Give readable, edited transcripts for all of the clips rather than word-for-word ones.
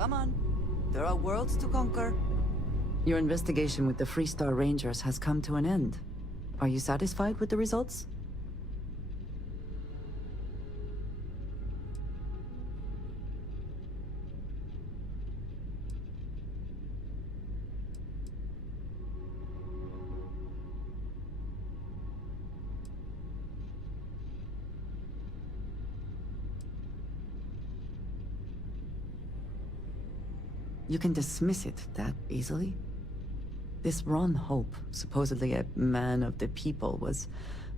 Come on. There are worlds to conquer. Your investigation with the Freestar Rangers has come to an end. Are you satisfied with the results? You can dismiss it that easily? This Ron Hope, supposedly a man of the people, was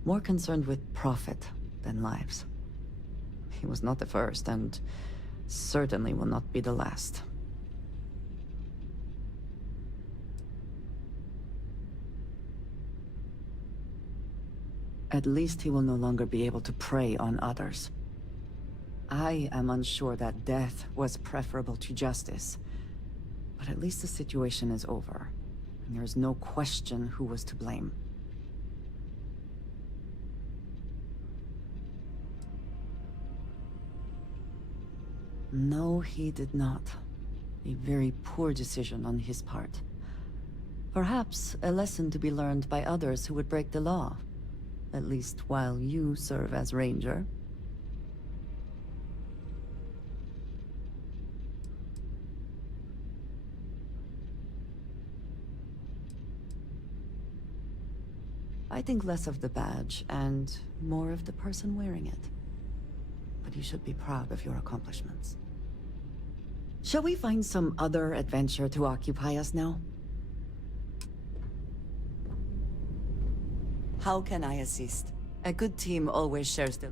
more concerned with profit than lives. He was not the first, and certainly will not be the last. At least he will no longer be able to prey on others. I am unsure that death was preferable to justice. But at least the situation is over, and there is no question who was to blame. No, he did not. A very poor decision on his part. Perhaps a lesson to be learned by others who would break the law. At least while you serve as Ranger. I think less of the badge and more of the person wearing it. But you should be proud of your accomplishments. Shall we find some other adventure to occupy us now? How can I assist? A good team always shares the...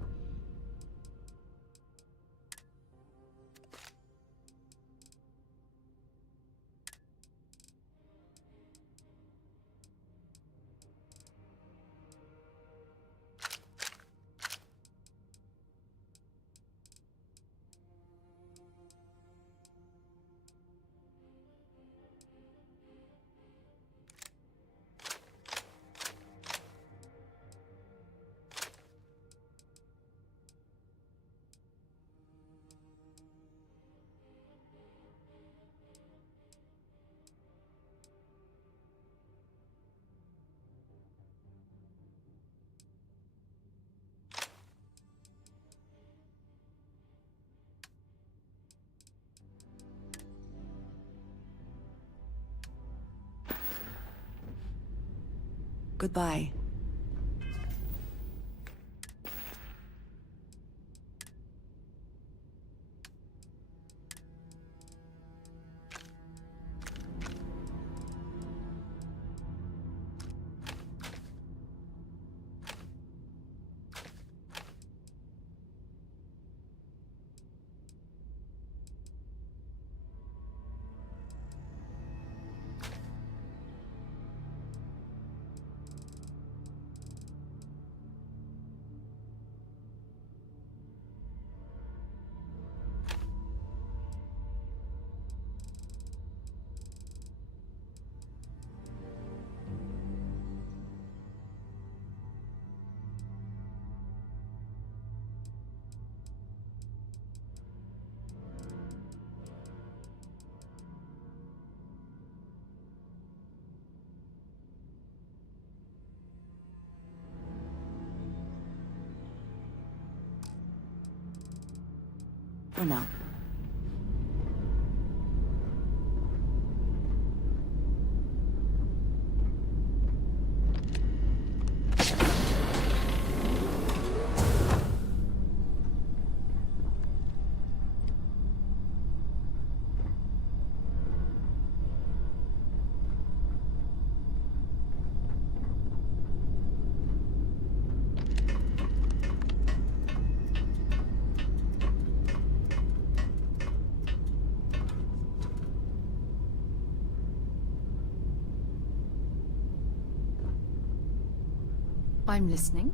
Goodbye. For now. I'm listening.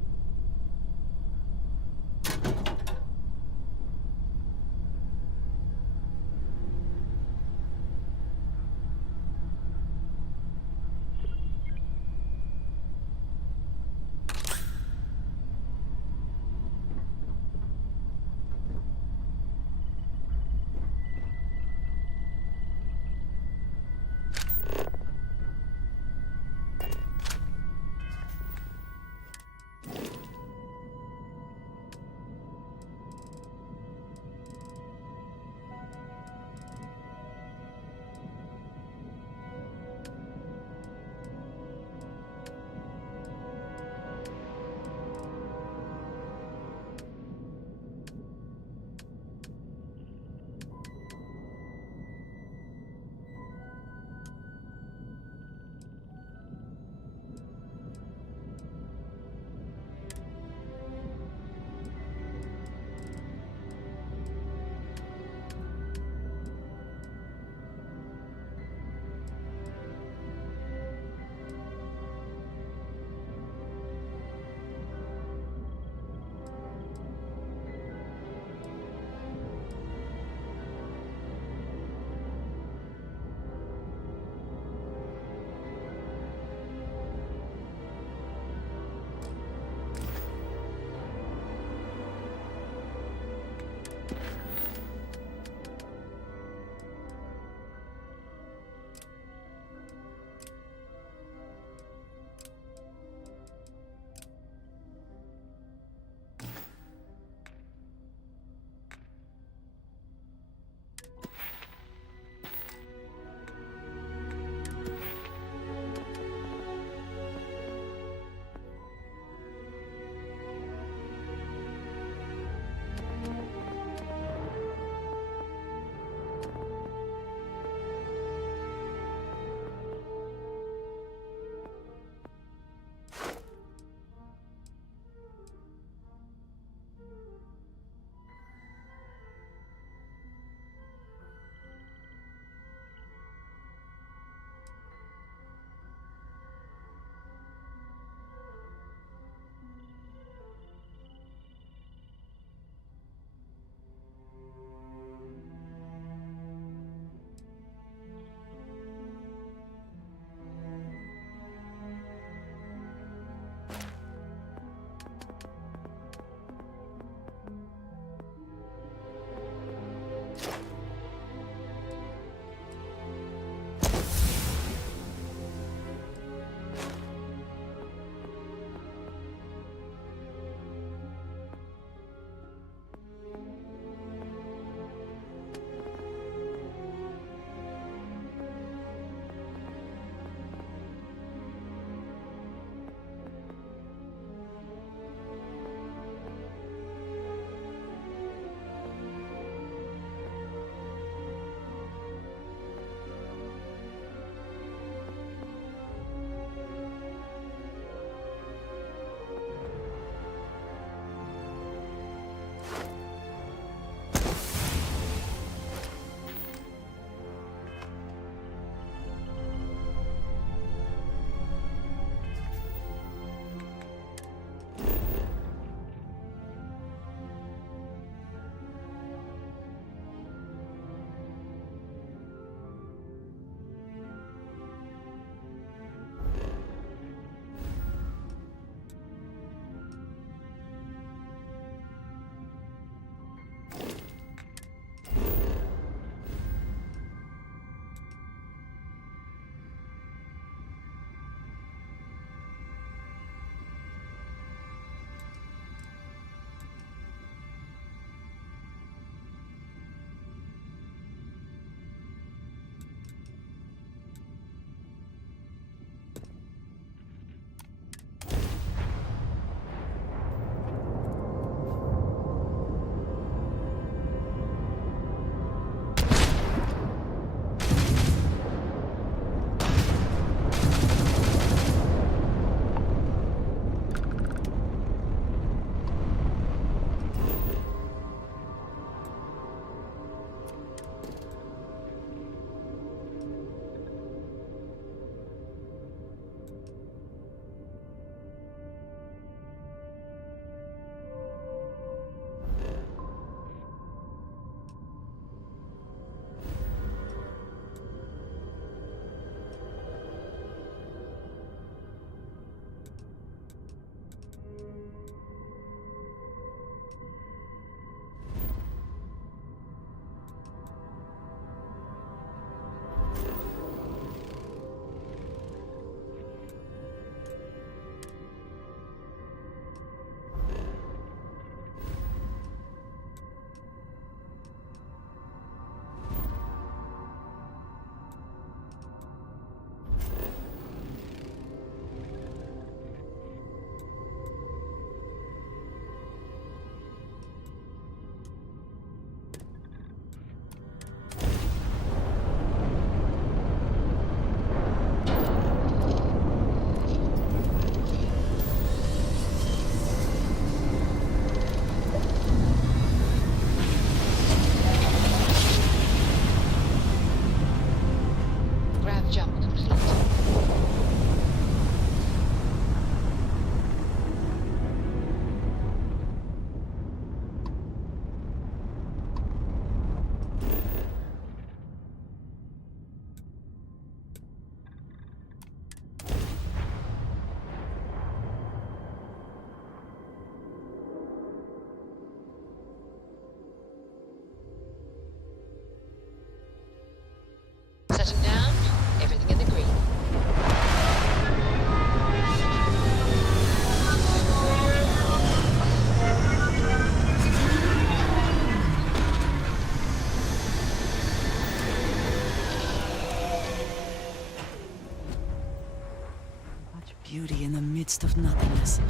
midst of nothingness.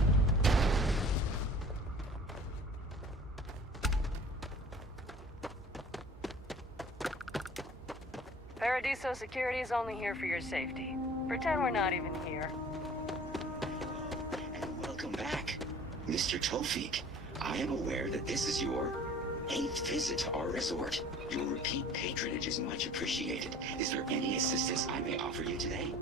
Paradiso security is only here for your safety. Pretend we're not even here. And welcome back, Mr. Tofik. I am aware that this is your 8th visit to our resort. Your repeat patronage is much appreciated. Is there any assistance I may offer you today?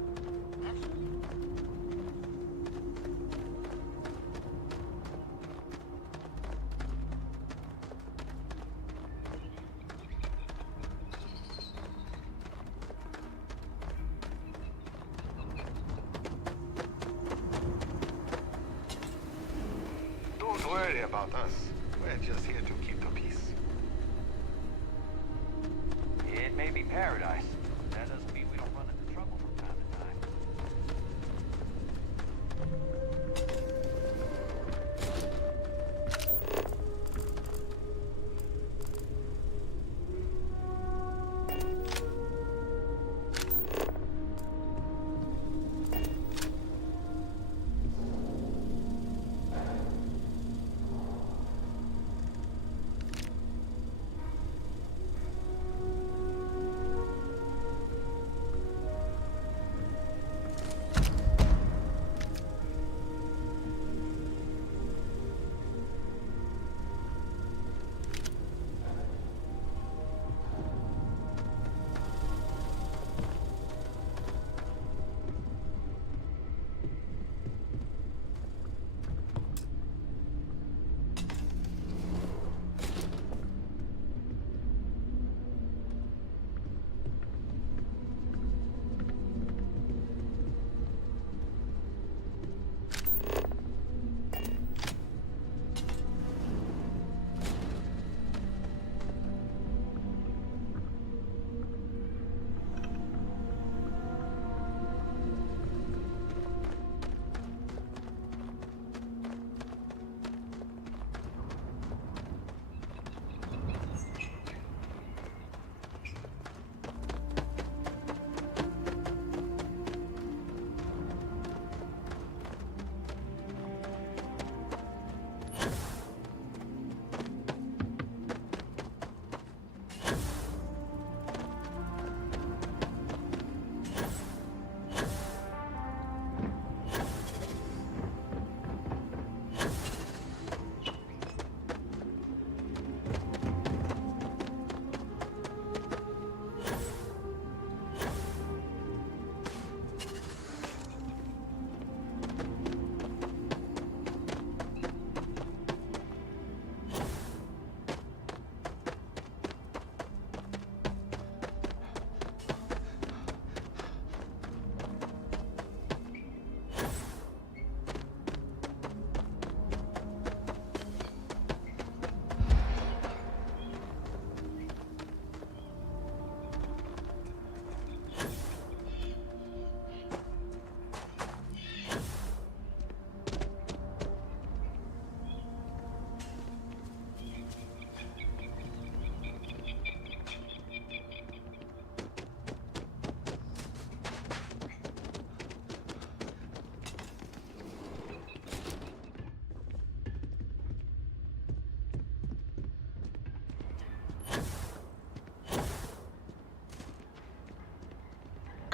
Don't worry about us. We're just here to keep the peace. It may be paradise. That doesn't mean we don't run into trouble from time to time.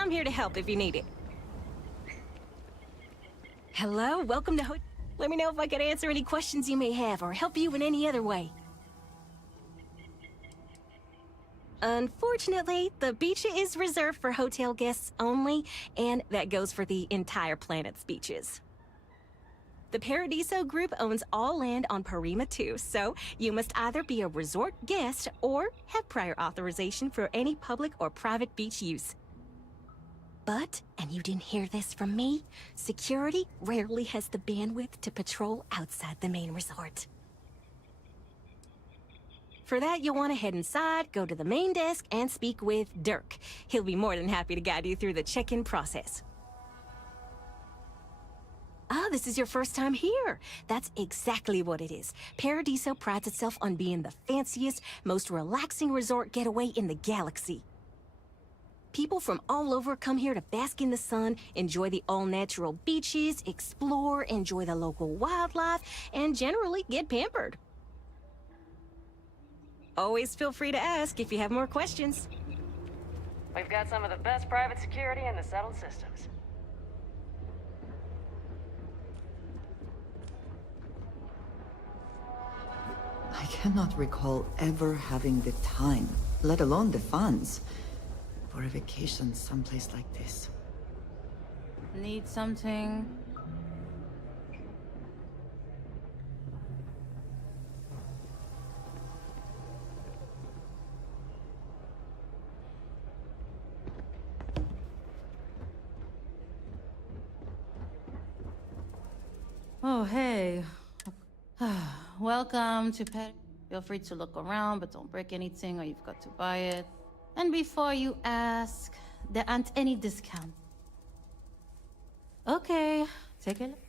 I'm here to help if you need it. Hello, welcome to Let me know if I could answer any questions you may have or help you in any other way. Unfortunately, the beach is reserved for hotel guests only, and that goes for the entire planet's beaches. The Paradiso Group owns all land on Parima 2, so you must either be a resort guest or have prior authorization for any public or private beach use. But, and you didn't hear this from me, security rarely has the bandwidth to patrol outside the main resort. For that, you'll want to head inside, go to the main desk, and speak with Dirk. He'll be more than happy to guide you through the check-in process. Ah, this is your first time here. That's exactly what it is. Paradiso prides itself on being the fanciest, most relaxing resort getaway in the galaxy. People from all over come here to bask in the sun, enjoy the all-natural beaches, explore, enjoy the local wildlife, and generally get pampered. Always feel free to ask if you have more questions. We've got some of the best private security in the settled systems. I cannot recall ever having the time, let alone the funds, for a vacation someplace like this. Need something? Oh, hey. Welcome to Pet. Feel free to look around, but don't break anything or you've got to buy it. And before you ask, there aren't any discount. Okay, take a look.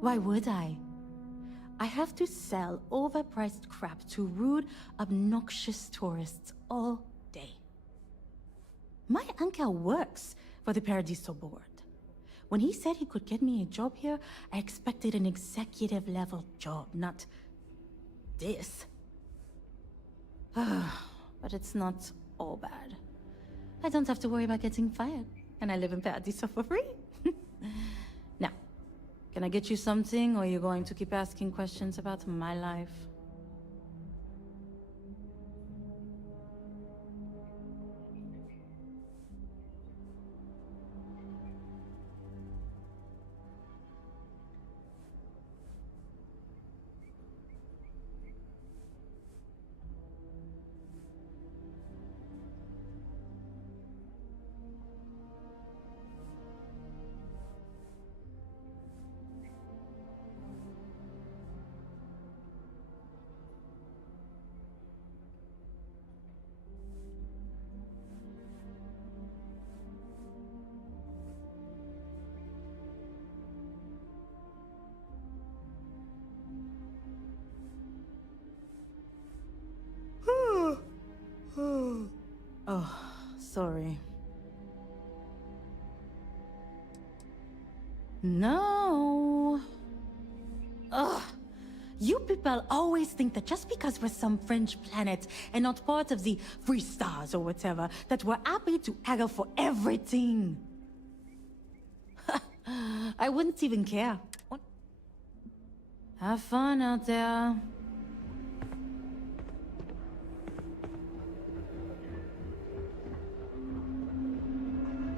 Why would I? I have to sell overpriced crap to rude, obnoxious tourists all day. My uncle works for the Paradiso board. When he said he could get me a job here, I expected an executive level job, not this. But it's not all bad. I don't have to worry about getting fired, and I live in Paradiso for free. Now, can I get you something, or are you going to keep asking questions about my life? Oh, sorry. No. Ugh. You people always think that just because we're some fringe planet and not part of the free stars or whatever, that we're happy to haggle for everything. I wouldn't even care. What? Have fun out there.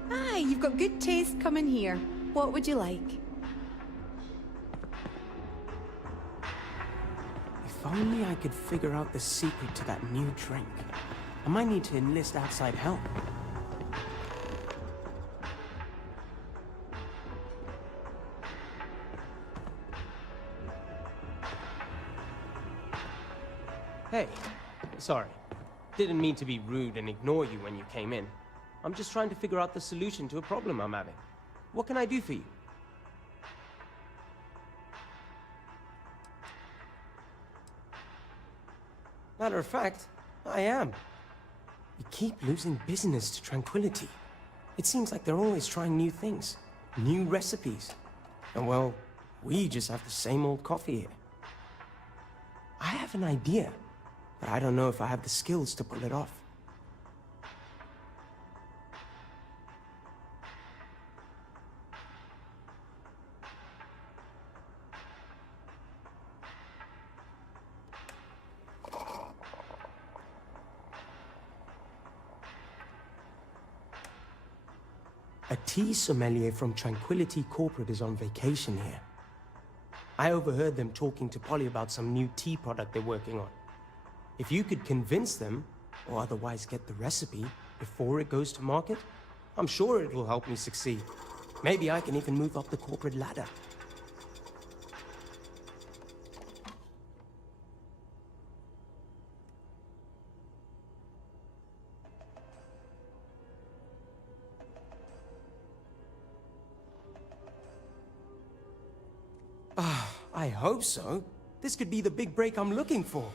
Hi, you've got good taste. Come in here. What would you like? If only I could figure out the secret to that new drink. I might need to enlist outside help. Hey, sorry. Didn't mean to be rude and ignore you when you came in. I'm just trying to figure out the solution to a problem I'm having. What can I do for you? Matter of fact, I am. We keep losing business to Tranquility. It seems like they're always trying new things, new recipes. And well, we just have the same old coffee here. I have an idea, but I don't know if I have the skills to pull it off. A tea sommelier from Tranquility Corporate is on vacation here. I overheard them talking to Polly about some new tea product they're working on. If you could convince them, or otherwise get the recipe, before it goes to market, I'm sure it will help me succeed. Maybe I can even move up the corporate ladder. I hope so. This could be the big break I'm looking for.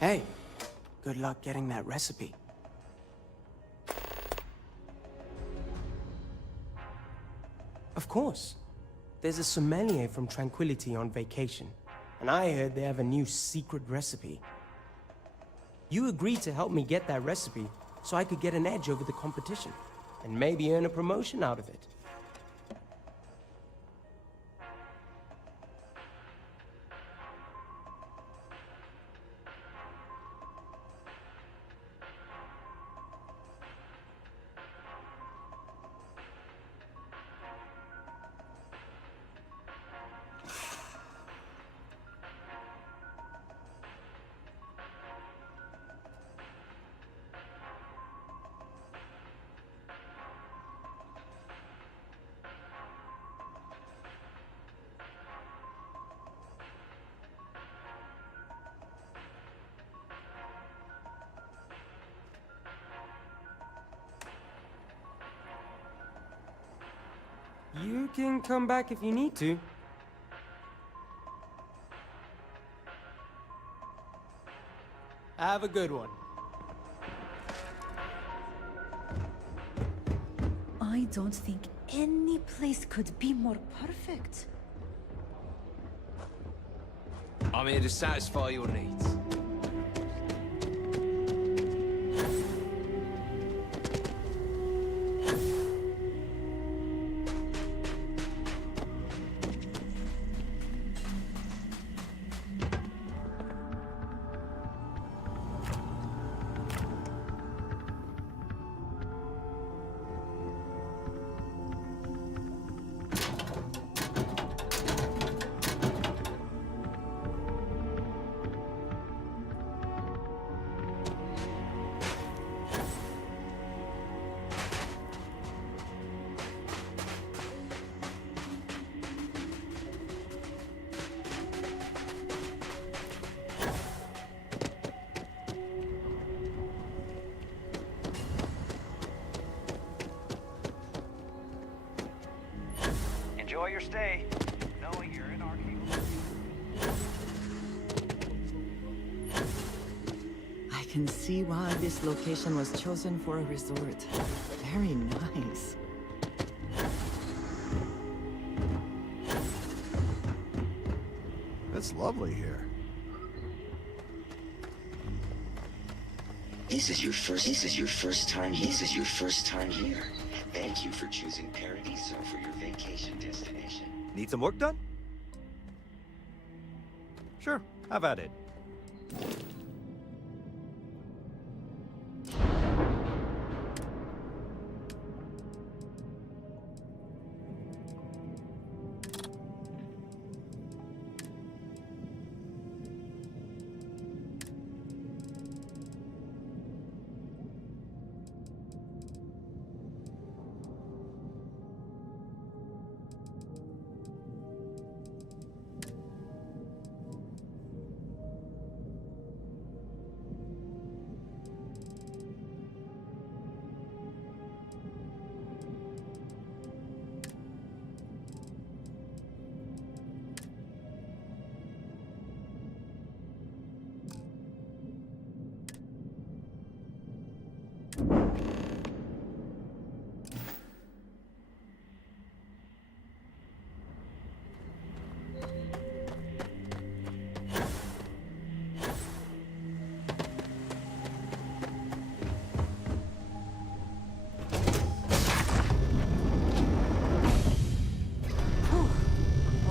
Hey, good luck getting that recipe. Of course. There's a sommelier from Tranquility on vacation, and I heard they have a new secret recipe. You agreed to help me get that recipe so I could get an edge over the competition, and maybe earn a promotion out of it. You can come back if you need to. Have a good one. I don't think any place could be more perfect. I'm here to satisfy your needs. Enjoy your stay, knowing you're in our capable. I can see why this location was chosen for a resort. Very nice. It's lovely here. This is your first time here. Thank you for choosing Paradiso for your vacation destination. Need some work done? Sure, have at it.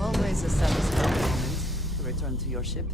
Always a satisfying moment to return to your ship.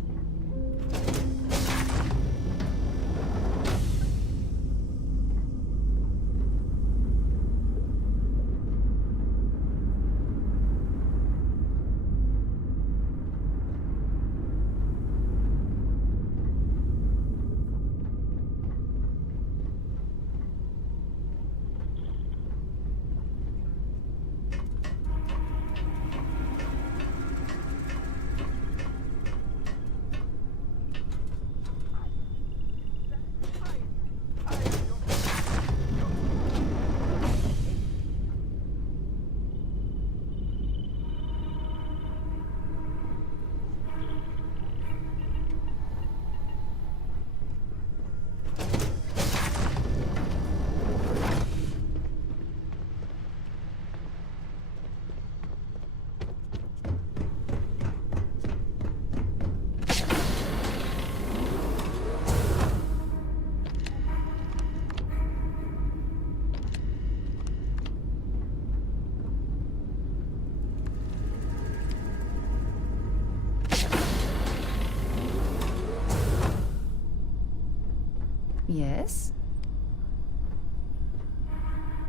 Yes?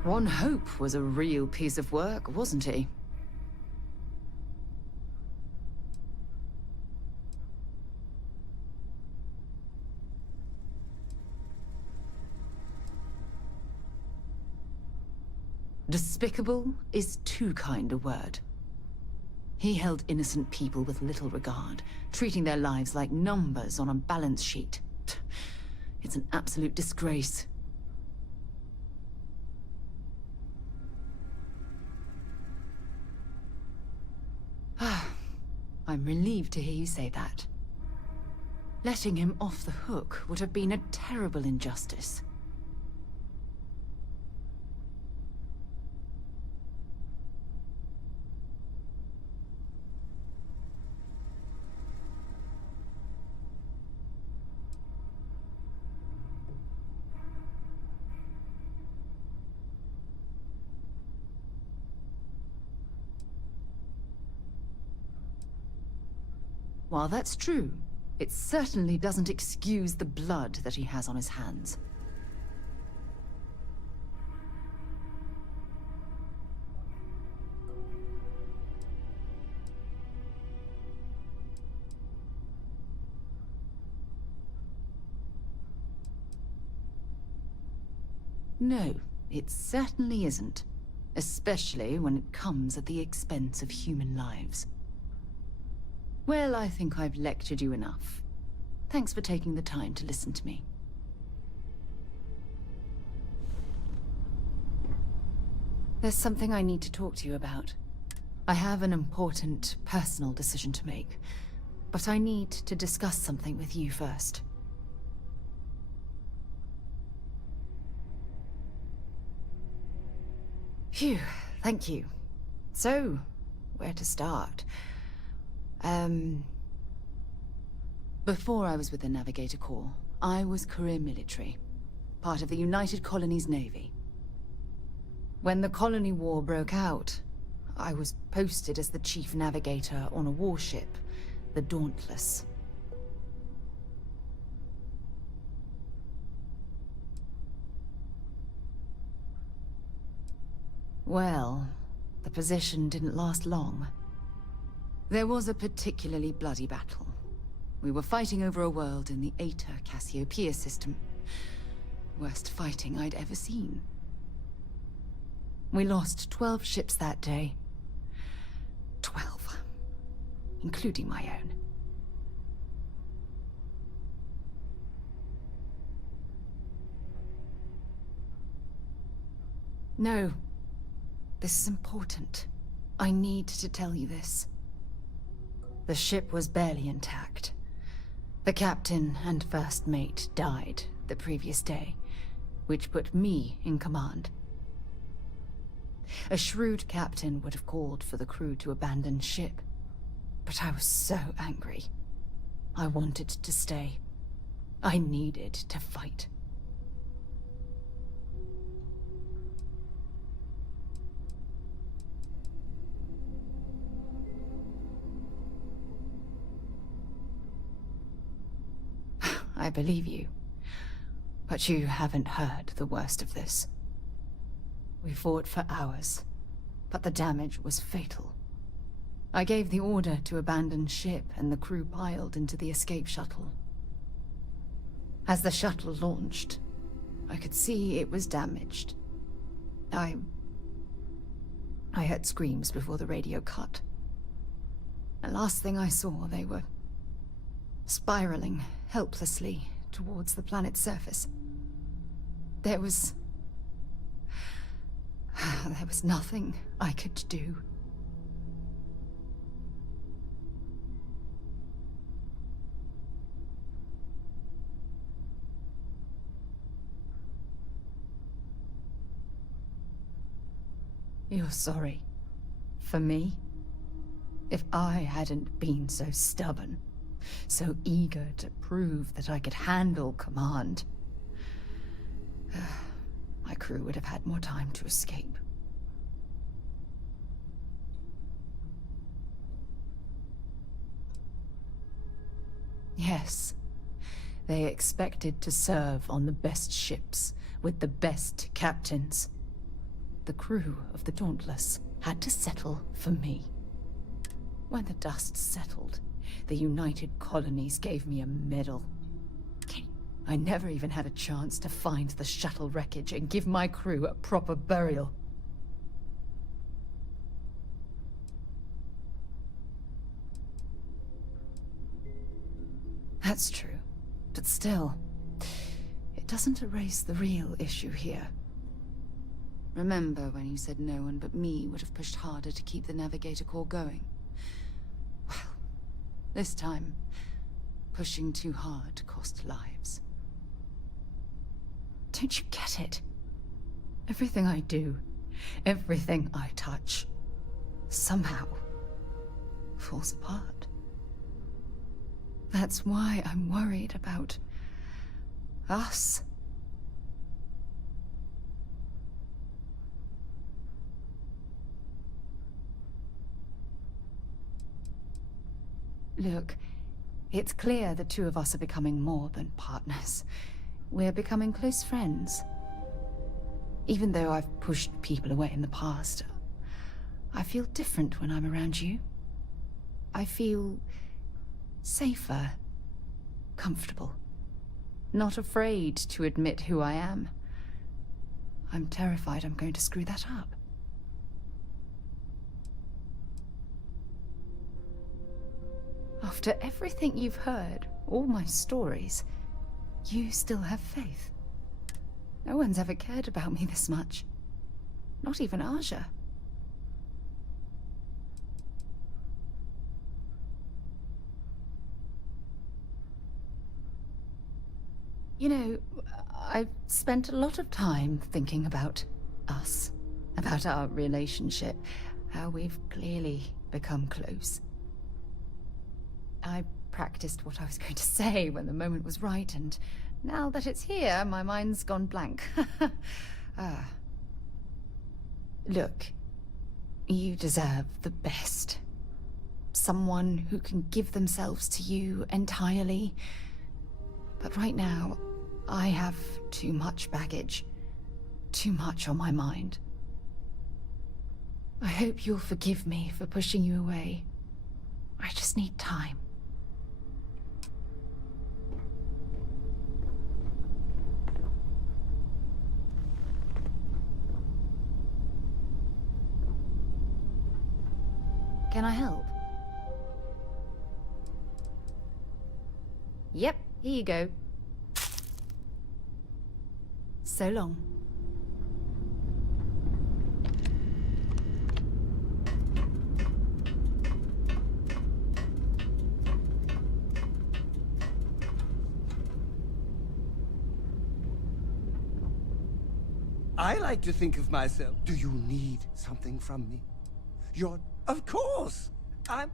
Ron Hope was a real piece of work, wasn't he? Despicable is too kind a word. He held innocent people with little regard, treating their lives like numbers on a balance sheet. It's an absolute disgrace. I'm relieved to hear you say that. Letting him off the hook would have been a terrible injustice. While that's true, it certainly doesn't excuse the blood that he has on his hands. No, it certainly isn't. Especially when it comes at the expense of human lives. Well, I think I've lectured you enough. Thanks for taking the time to listen to me. There's something I need to talk to you about. I have an important personal decision to make, but I need to discuss something with you first. Phew, thank you. So, where to start? Before I was with the Navigator Corps, I was career military, part of the United Colonies Navy. When the Colony War broke out, I was posted as the chief navigator on a warship, the Dauntless. Well, the position didn't last long. There was a particularly bloody battle. We were fighting over a world in the Eta Cassiopeia system. Worst fighting I'd ever seen. We lost 12 ships that day. 12. Including my own. No. This is important. I need to tell you this. The ship was barely intact. The captain and first mate died the previous day, which put me in command. A shrewd captain would have called for the crew to abandon ship, but I was so angry. I wanted to stay. I needed to fight. I believe you. But you haven't heard the worst of this. We fought for hours, but the damage was fatal. I gave the order to abandon ship, and the crew piled into the escape shuttle. As the shuttle launched, I could see it was damaged. I heard screams before the radio cut. The last thing I saw, they were spiraling helplessly towards the planet's surface. There was nothing I could do. You're sorry. For me? If I hadn't been so stubborn, so eager to prove that I could handle command, my crew would have had more time to escape. Yes, they expected to serve on the best ships, with the best captains. The crew of the Dauntless had to settle for me. When the dust settled, the United Colonies gave me a medal. I never even had a chance to find the shuttle wreckage and give my crew a proper burial. That's true, but still, it doesn't erase the real issue here. Remember when you said no one but me would have pushed harder to keep the Navigator Corps going? Well, this time, pushing too hard cost lives. Don't you get it? Everything I do, everything I touch, somehow falls apart. That's why I'm worried about us. Look, it's clear the two of us are becoming more than partners. We're becoming close friends. Even though I've pushed people away in the past, I feel different when I'm around you. I feel safer, comfortable, not afraid to admit who I am. I'm terrified I'm going to screw that up. After everything you've heard, all my stories, you still have faith. No one's ever cared about me this much. Not even Aja. You know, I've spent a lot of time thinking about us about our relationship, how we've clearly become close. I practiced what I was going to say when the moment was right, and now that it's here, my mind's gone blank. Look, you deserve the best. Someone who can give themselves to you entirely. But right now, I have too much baggage. Too much on my mind. I hope you'll forgive me for pushing you away. I just need time. Can I help? Yep, here you go. So long. I like to think of myself. Do you need something from me? You're... Of course! I'm...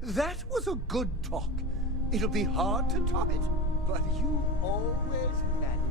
That was a good talk. It'll be hard to top it, but you always manage.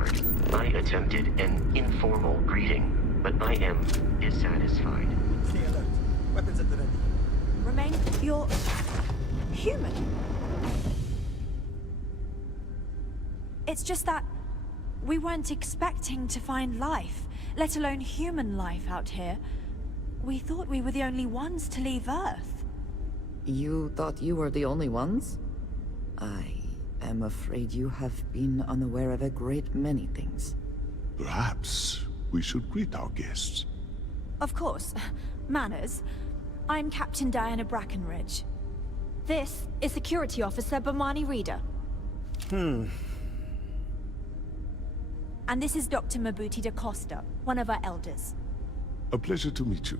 regard. I attempted an informal greeting, but I am dissatisfied. Stay alert. Weapons at the ready. Remain, you're human. It's just that we weren't expecting to find life, let alone human life out here. We thought we were the only ones to leave Earth. You thought you were the only ones? I am afraid you have been unaware of a great many things. Perhaps we should greet our guests. Of course. Manners. I'm Captain Diana Brackenridge. This is Security Officer Bomani Reader. And this is Dr. Mabuti da Costa, one of our elders. A pleasure to meet you.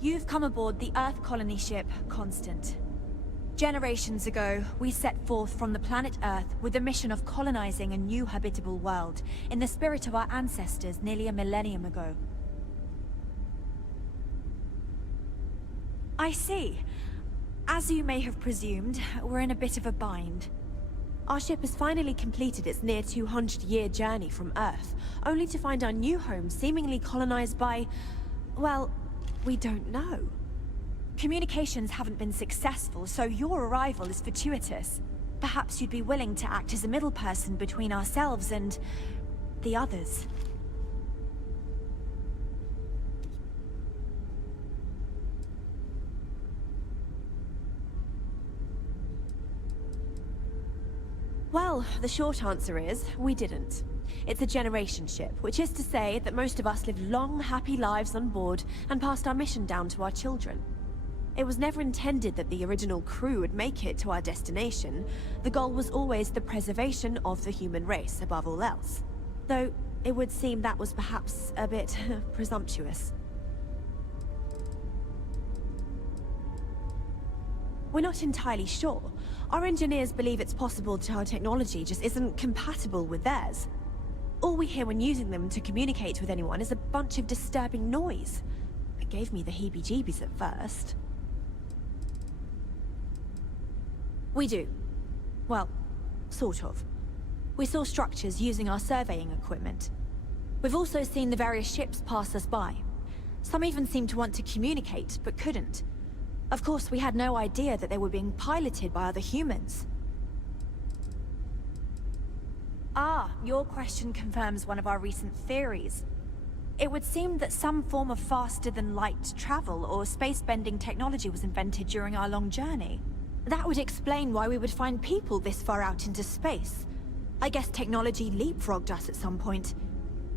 You've come aboard the Earth colony ship Constant. Generations ago, we set forth from the planet Earth with the mission of colonizing a new habitable world in the spirit of our ancestors nearly a millennium ago. I see. As you may have presumed, we're in a bit of a bind. Our ship has finally completed its near 200-year journey from Earth, only to find our new home seemingly colonized by, well, we don't know. Communications haven't been successful, so your arrival is fortuitous. Perhaps you'd be willing to act as a middle person between ourselves and the others. Well, the short answer is, we didn't. It's a generation ship, which is to say that most of us lived long, happy lives on board and passed our mission down to our children. It was never intended that the original crew would make it to our destination. The goal was always the preservation of the human race, above all else. Though, it would seem that was perhaps a bit presumptuous. We're not entirely sure. Our engineers believe it's possible that our technology just isn't compatible with theirs. All we hear when using them to communicate with anyone is a bunch of disturbing noise. It gave me the heebie-jeebies at first. We do. Well, sort of. We saw structures using our surveying equipment. We've also seen the various ships pass us by. Some even seemed to want to communicate, but couldn't. Of course, we had no idea that they were being piloted by other humans. Ah, your question confirms one of our recent theories. It would seem that some form of faster-than-light travel or space-bending technology was invented during our long journey. That would explain why we would find people this far out into space. I guess technology leapfrogged us at some point.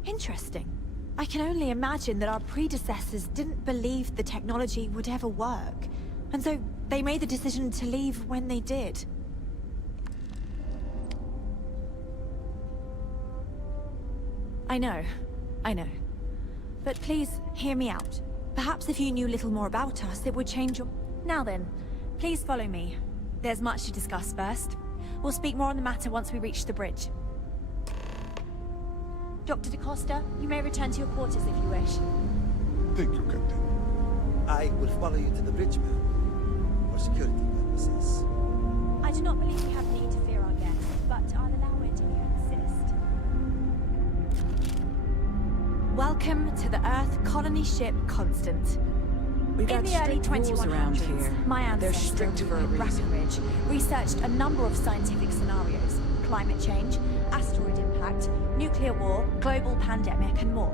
Interesting. I can only imagine that our predecessors didn't believe the technology would ever work, and so they made the decision to leave when they did. I know. But please, hear me out. Perhaps if you knew little more about us, it would change your... Now then, please follow me. There's much to discuss first. We'll speak more on the matter once we reach the bridge. Dr. da Costa, you may return to your quarters if you wish. Thank you, Captain. I will follow you to the bridge, ma'am. For security purposes. I do not believe we have need to fear our guests, but I'll allow it if you insist. Welcome to the Earth colony ship Constant. We got in the early strict rules 2100s, around here. my They're ancestor, strict for a reason. Brackenridge, researched a number of scientific scenarios: climate change, asteroid impact, nuclear war, global pandemic, and more.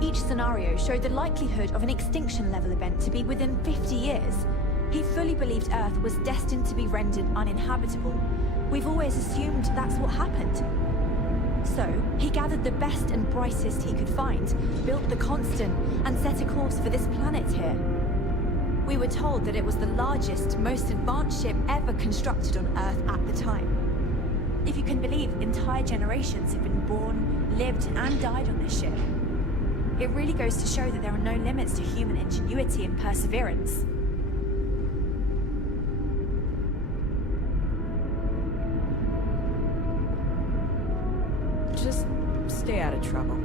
Each scenario showed the likelihood of an extinction-level event to be within 50 years. He fully believed Earth was destined to be rendered uninhabitable. We've always assumed that's what happened. So, he gathered the best and brightest he could find, built the Constant, and set a course for this planet here. We were told that it was the largest, most advanced ship ever constructed on Earth at the time. If you can believe, entire generations have been born, lived, and died on this ship. It really goes to show that there are no limits to human ingenuity and perseverance. Just stay out of trouble.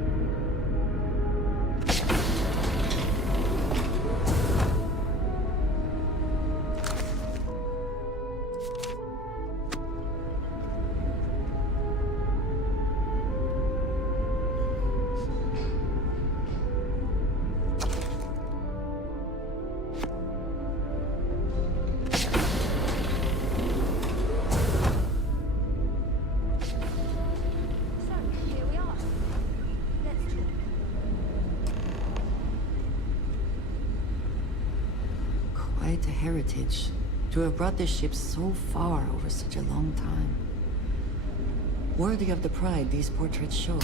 to heritage, to have brought this ship so far over such a long time. Worthy of the pride these portraits show.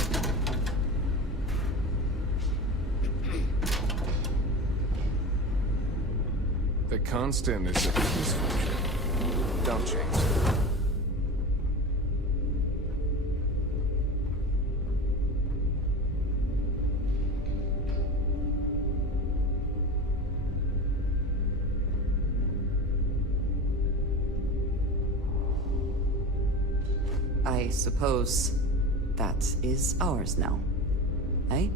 The Constant is a peaceful ship. Don't change it. I suppose that is ours now, eh?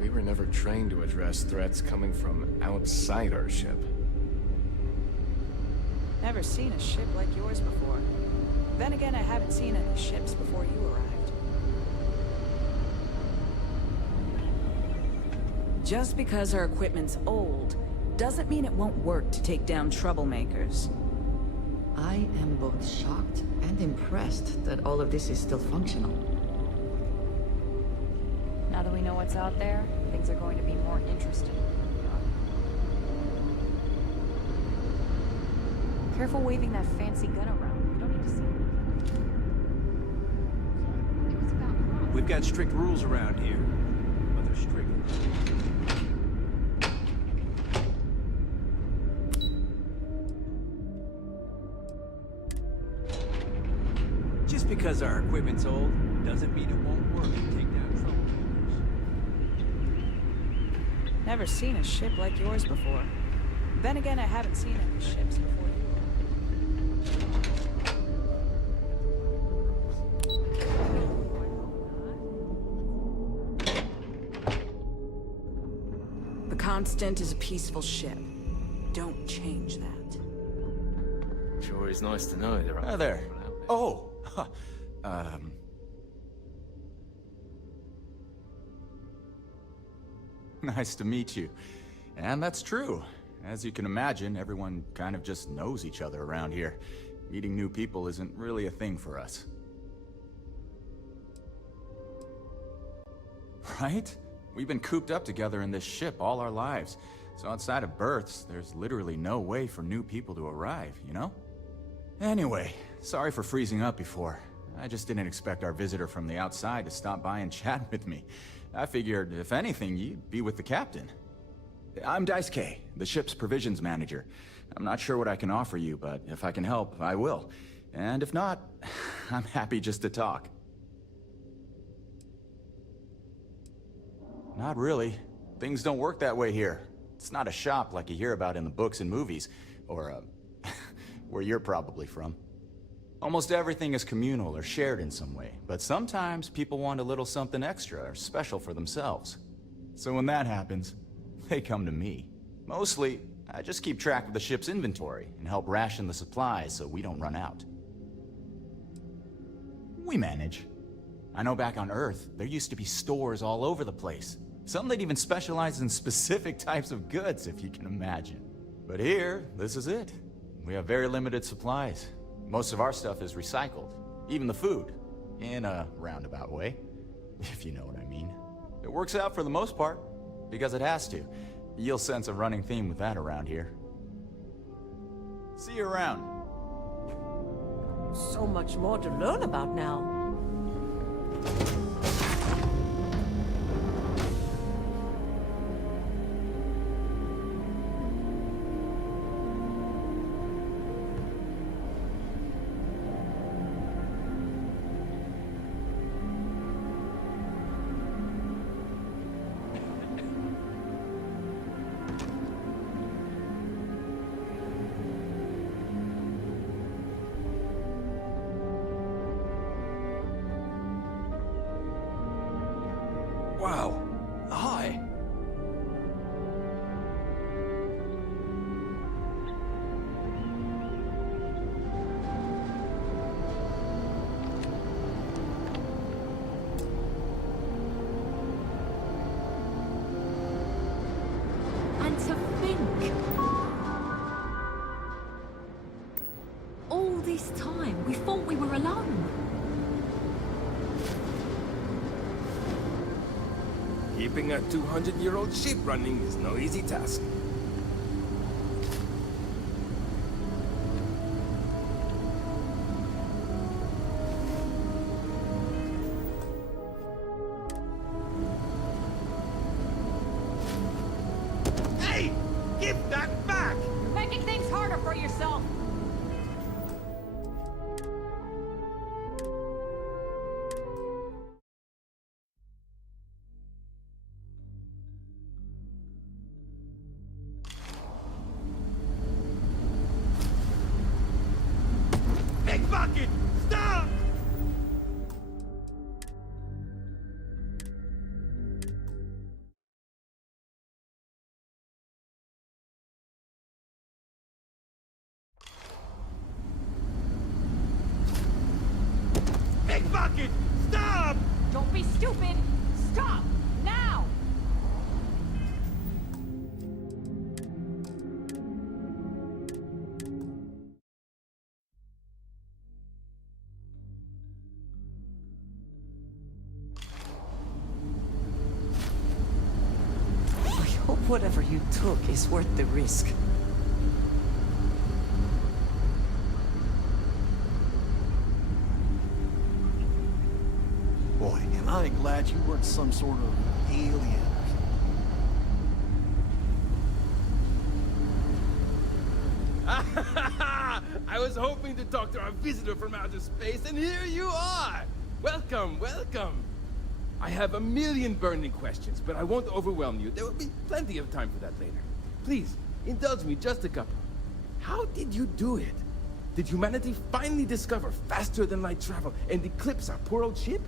We were never trained to address threats coming from outside our ship. Never seen a ship like yours before. Then again, I haven't seen any ships before you arrived. Just because our equipment's old, doesn't mean it won't work to take down troublemakers. I am both shocked and impressed that all of this is still functional. Now that we know what's out there, things are going to be more interesting. Careful waving that fancy gun around. We don't need to see. We've got strict rules around here. But they're strict. Just because our equipment's old, doesn't mean it won't work to take down troublemakers. Never seen a ship like yours before. Then again, I haven't seen any ships before you. The Constant is a peaceful ship. Don't change that. Sure is nice to know there are... Hi there. Oh! Nice to meet you. And that's true. As you can imagine, everyone kind of just knows each other around here. Meeting new people isn't really a thing for us. Right? We've been cooped up together in this ship all our lives. So outside of births, there's literally no way for new people to arrive, you know? Anyway, sorry for freezing up before. I just didn't expect our visitor from the outside to stop by and chat with me. I figured, if anything, you'd be with the captain. I'm Daisuke, the ship's provisions manager. I'm not sure what I can offer you, but if I can help, I will. And if not, I'm happy just to talk. Not really. Things don't work that way here. It's not a shop like you hear about in the books and movies, or, where you're probably from. Almost everything is communal or shared in some way, but sometimes people want a little something extra or special for themselves. So when that happens, they come to me. Mostly, I just keep track of the ship's inventory and help ration the supplies so we don't run out. We manage. I know back on Earth, there used to be stores all over the place. Some that even specialize in specific types of goods, if you can imagine. But here, this is it. We have very limited supplies. Most of our stuff is recycled, even the food, in a roundabout way, if you know what I mean. It works out for the most part, because it has to. You'll sense a running theme with that around here. See you around. So much more to learn about now. Wow. Hi. And to think, all this time we thought we were alone. Keeping a 200-year-old ship running is no easy task. Hey! Give that back! You're making things harder for yourself. Big bucket! Stop! Big bucket! Stop! Don't be stupid. Stop now. I hope whatever you took is worth the risk. Boy, am I glad you weren't some sort of alien. I was hoping to talk to our visitor from outer space, and here you are! Welcome, welcome! I have a million burning questions, but I won't overwhelm you. There will be plenty of time for that later. Please, indulge me just a couple. How did you do it? Did humanity finally discover faster than light travel and eclipse our poor old ship?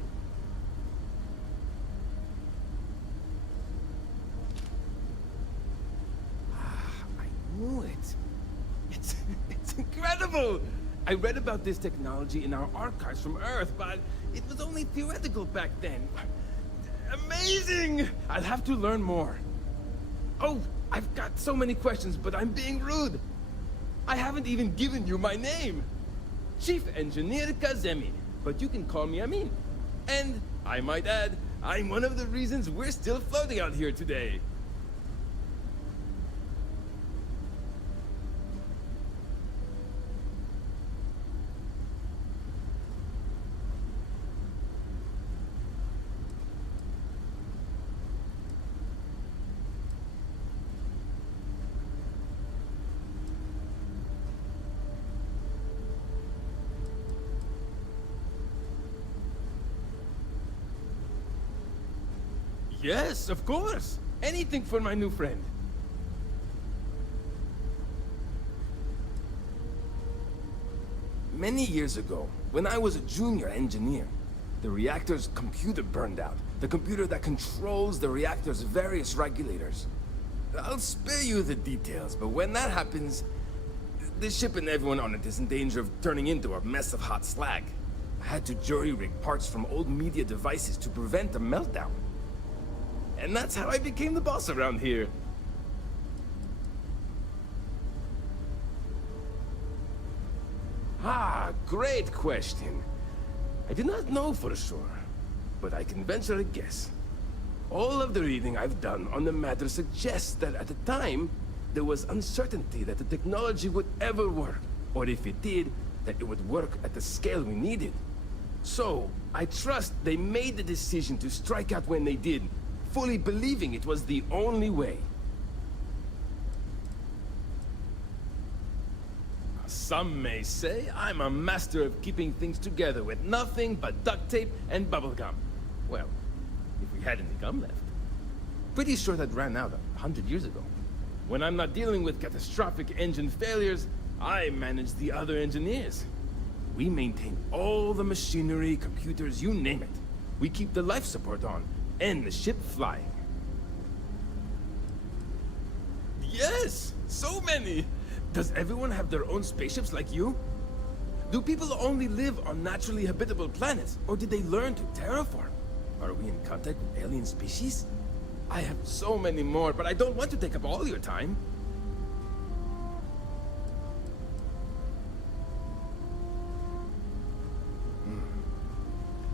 I knew it. It's incredible! I read about this technology in our archives from Earth, but it was only theoretical back then. Amazing! I'll have to learn more. Oh, I've got so many questions, but I'm being rude. I haven't even given you my name. Chief Engineer Kazemi, but you can call me Amin. And, I might add, I'm one of the reasons we're still floating out here today. Yes, of course. Anything for my new friend. Many years ago, when I was a junior engineer, the reactor's computer burned out. The computer that controls the reactor's various regulators. I'll spare you the details, but when that happens, the ship and everyone on it is in danger of turning into a mess of hot slag. I had to jury-rig parts from old media devices to prevent a meltdown. And that's how I became the boss around here. Ah, great question. I do not know for sure, but I can venture a guess. All of the reading I've done on the matter suggests that at the time, there was uncertainty that the technology would ever work, or if it did, that it would work at the scale we needed. So, I trust they made the decision to strike out when they did, fully believing it was the only way. Some may say I'm a master of keeping things together with nothing but duct tape and bubblegum. Well, if we had any gum left. Pretty sure that ran out 100 years ago. When I'm not dealing with catastrophic engine failures, I manage the other engineers. We maintain all the machinery, computers, you name it. We keep the life support on, and the ship flying. Yes! So many! Does everyone have their own spaceships like you? Do people only live on naturally habitable planets, or did they learn to terraform? Are we in contact with alien species? I have so many more, but I don't want to take up all your time.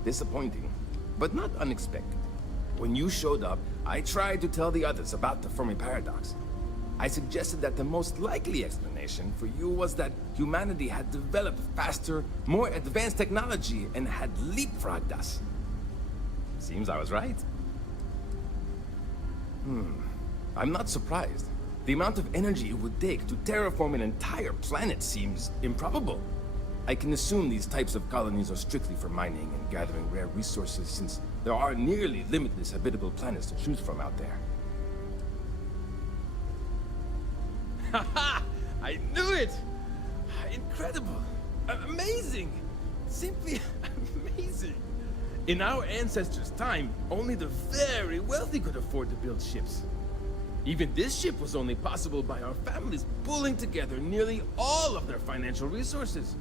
Disappointing, but not unexpected. When you showed up, I tried to tell the others about the Fermi paradox. I suggested that the most likely explanation for you was that humanity had developed faster, more advanced technology and had leapfrogged us. Seems I was right. I'm not surprised. The amount of energy it would take to terraform an entire planet seems improbable. I can assume these types of colonies are strictly for mining and gathering rare resources, since there are nearly limitless habitable planets to choose from out there. Haha! I knew it! Incredible! Amazing! Simply amazing! In our ancestors' time, only the very wealthy could afford to build ships. Even this ship was only possible by our families pulling together nearly all of their financial resources.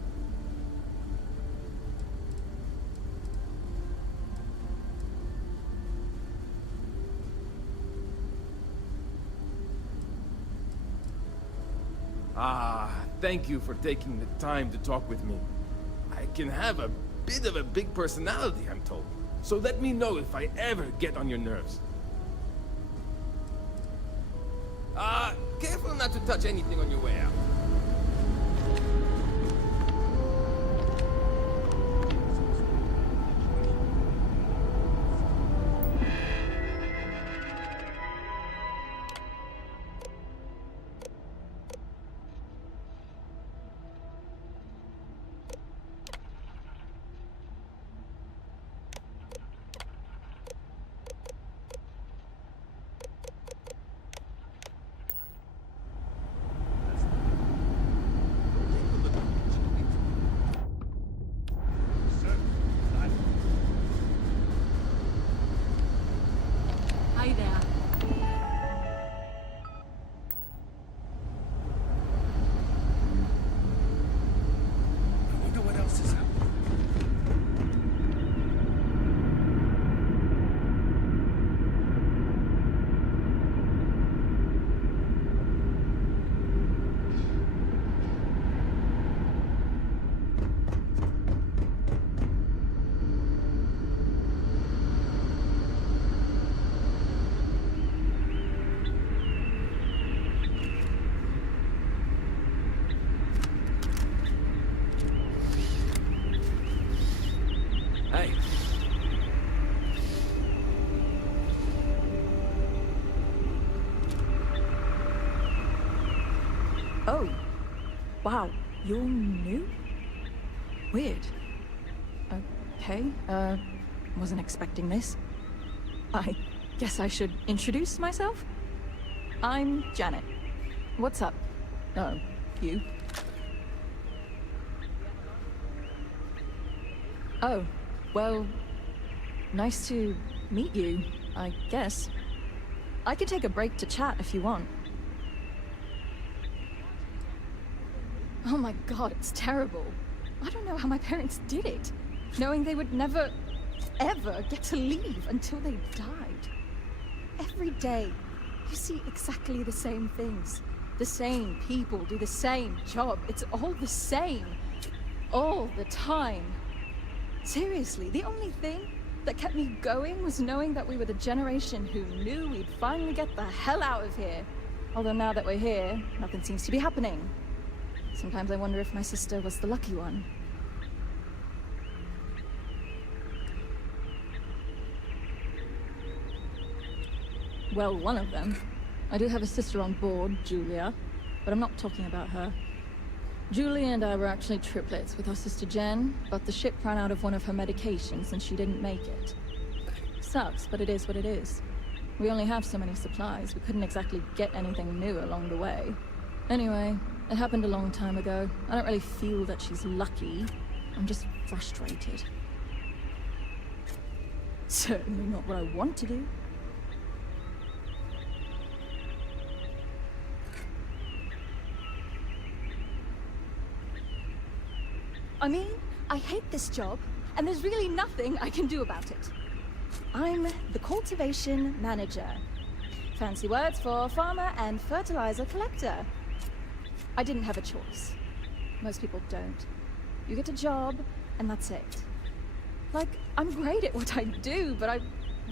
Thank you for taking the time to talk with me. I can have a bit of a big personality, I'm told. So let me know if I ever get on your nerves. Careful not to touch anything on your way out. Hi there. I wonder what else is happening. Hey. Oh. Wow. You're new? Weird. Okay. Wasn't expecting this. I guess I should introduce myself? I'm Janet. What's up? You? Oh. Well, nice to meet you, I guess. I could take a break to chat if you want. Oh my god, it's terrible. I don't know how my parents did it, knowing they would never, ever get to leave until they died. Every day, you see exactly the same things. The same people do the same job. It's all the same. All the time. Seriously, the only thing that kept me going was knowing that we were the generation who knew we'd finally get the hell out of here. Although now that we're here, nothing seems to be happening. Sometimes I wonder if my sister was the lucky one. Well, one of them. I do have a sister on board, Julia, but I'm not talking about her. Julia and I were actually triplets with our sister Jen, but the ship ran out of one of her medications and she didn't make it. Sucks, but it is what it is. We only have so many supplies, we couldn't exactly get anything new along the way. Anyway, it happened a long time ago. I don't really feel that she's lucky. I'm just frustrated. Certainly not what I want to do. I mean, I hate this job, and there's really nothing I can do about it. I'm the cultivation manager. Fancy words for farmer and fertilizer collector. I didn't have a choice. Most people don't. You get a job, and that's it. Like, I'm great at what I do, but I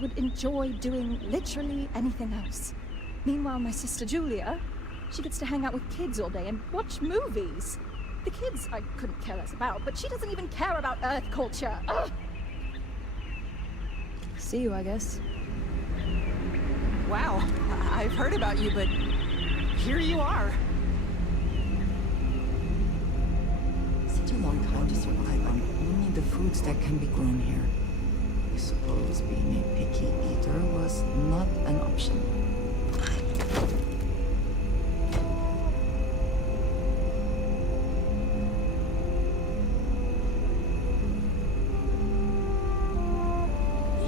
would enjoy doing literally anything else. Meanwhile, my sister Julia, she gets to hang out with kids all day and watch movies. The kids I couldn't care less about, but she doesn't even care about Earth culture. Ugh. See you, I guess. Wow, I've heard about you, but here you are. Such a long time to survive on only the foods that can be grown here. I suppose being a picky eater was not an option.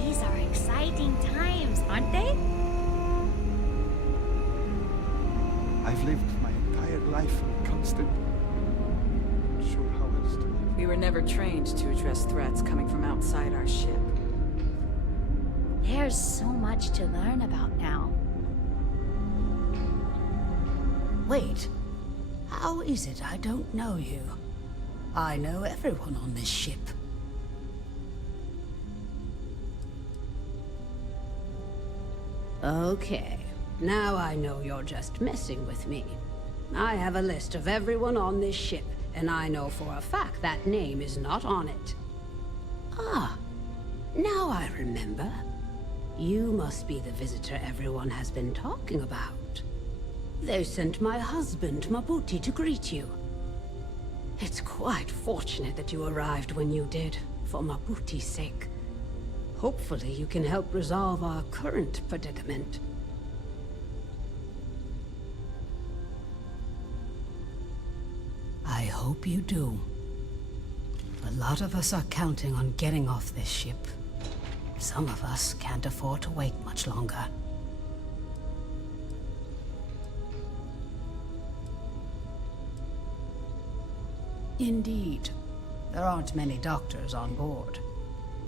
These are exciting times, aren't they? I've lived my entire life constant. Not sure how else to live. We were never trained to address threats coming from outside our ship. There's so much to learn about now. Wait. How is it I don't know you? I know everyone on this ship. Okay. Now I know you're just messing with me. I have a list of everyone on this ship, and I know for a fact that name is not on it. Ah. Now I remember. You must be the visitor everyone has been talking about. They sent my husband, Mabuti, to greet you. It's quite fortunate that you arrived when you did, for Mabuti's sake. Hopefully you can help resolve our current predicament. I hope you do. A lot of us are counting on getting off this ship. Some of us can't afford to wait much longer. Indeed. There aren't many doctors on board.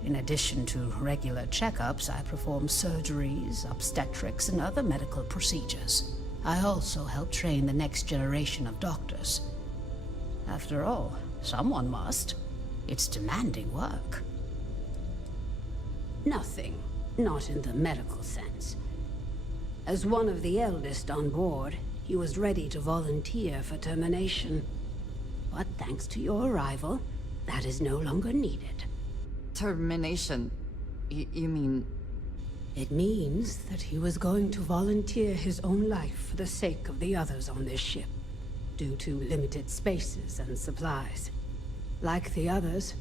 In addition to regular checkups, I perform surgeries, obstetrics, and other medical procedures. I also help train the next generation of doctors. After all, someone must. It's demanding work. Nothing. Not in the medical sense. As one of the eldest on board, he was ready to volunteer for termination. But thanks to your arrival, that is no longer needed. Termination? You mean... It means that he was going to volunteer his own life for the sake of the others on this ship, due to limited spaces and supplies. Like the others,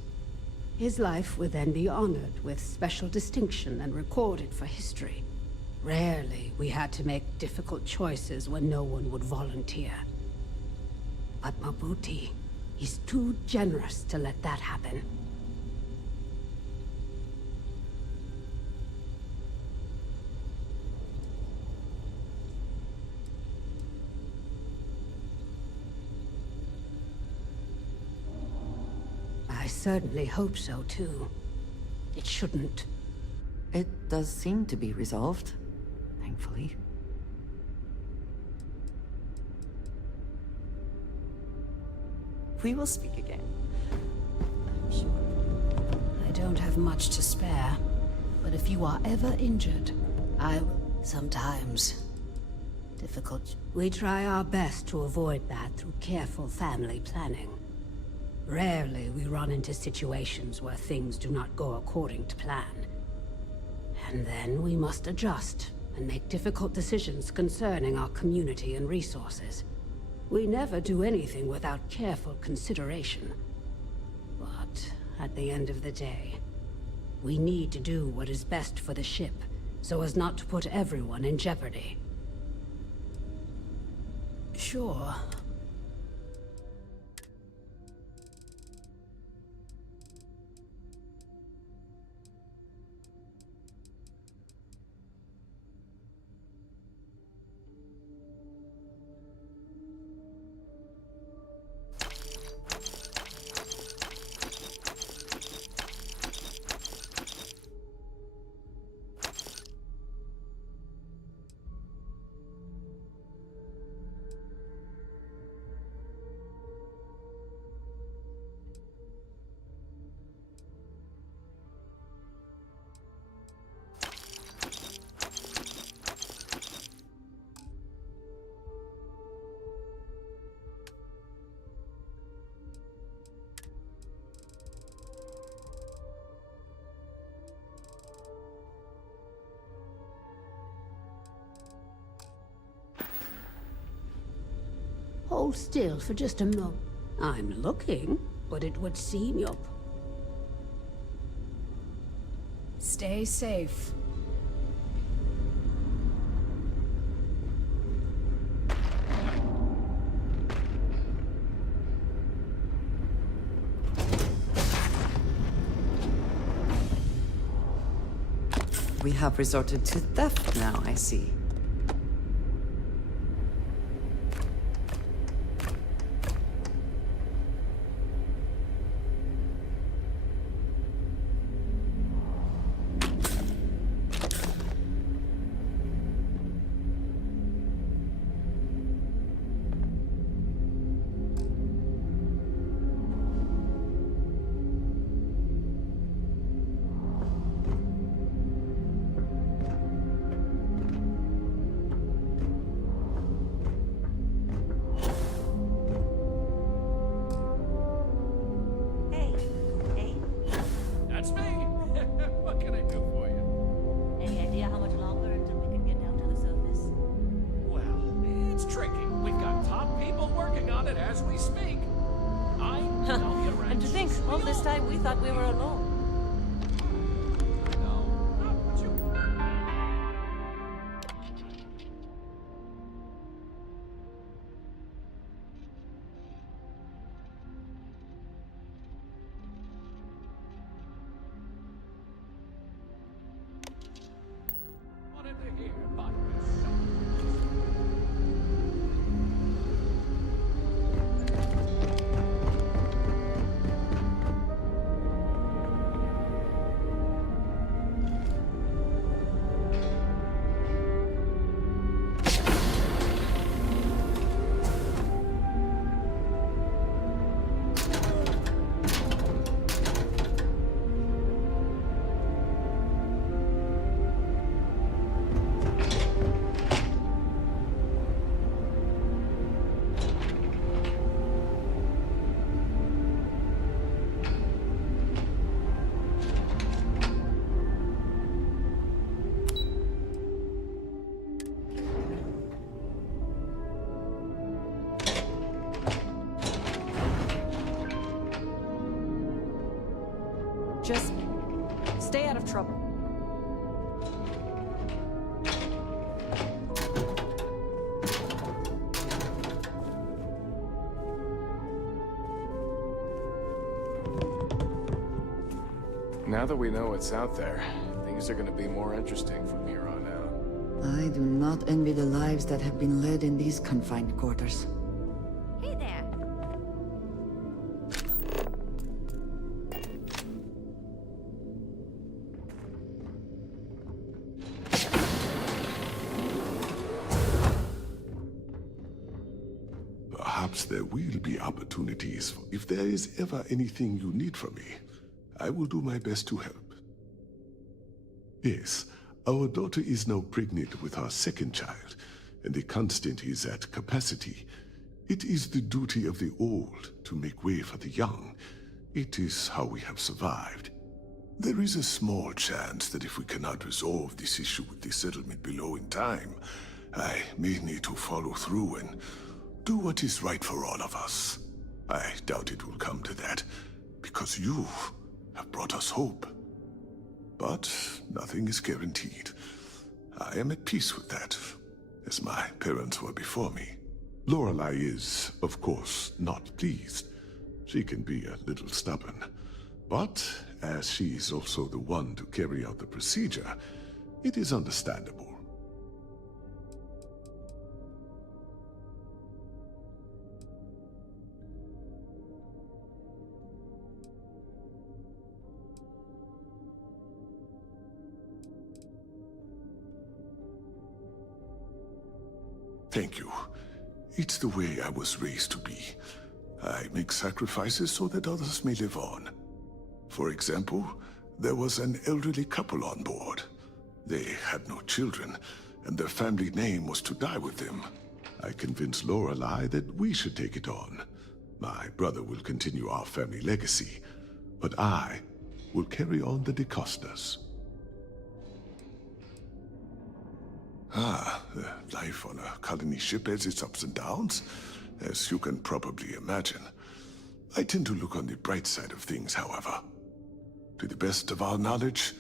his life would then be honored with special distinction and recorded for history. Rarely we had to make difficult choices when no one would volunteer. But Mabuti, he's too generous to let that happen. I certainly hope so, too. It shouldn't. It does seem to be resolved, thankfully. We will speak again, I'm sure. I don't have much to spare, but if you are ever injured, I will... Sometimes... difficult. We try our best to avoid that through careful family planning. Rarely we run into situations where things do not go according to plan. And then we must adjust and make difficult decisions concerning our community and resources. We never do anything without careful consideration. But at the end of the day, we need to do what is best for the ship, so as not to put everyone in jeopardy. Sure. Hold still for just a moment. I'm looking, but it would seem you're... Stay safe. We have resorted to theft now, I see. That's me! What can I do for you? Any idea how much longer until we can get down to the surface? Well, it's tricky. We've got top people working on it as we speak. I know you're And to think, all this time we thought we were alone. Wanted to hear about Just stay out of trouble. Now that we know what's out there, things are gonna be more interesting from here on out. I do not envy the lives that have been led in these confined quarters. Hey there. Perhaps there will be opportunities. If there is ever anything you need from me, I will do my best to help. Yes, our daughter is now pregnant with our second child, and the constant is at capacity. It is the duty of the old to make way for the young. It is how we have survived. There is a small chance that if we cannot resolve this issue with the settlement below in time, I may need to follow through and do what is right for all of us. I doubt it will come to that, because you have brought us hope. But nothing is guaranteed. I am at peace with that, as my parents were before me. Lorelei is, of course, not pleased. She can be a little stubborn. But, as she is also the one to carry out the procedure, it is understandable. Thank you. It's the way I was raised to be. I make sacrifices so that others may live on. For example, there was an elderly couple on board. They had no children, and their family name was to die with them. I convinced Lorelei that we should take it on. My brother will continue our family legacy, but I will carry on the DeCostas. Life on a colony ship has its ups and downs. as you can probably imagine. I tend to look on the bright side of things, however. To the best of our knowledge,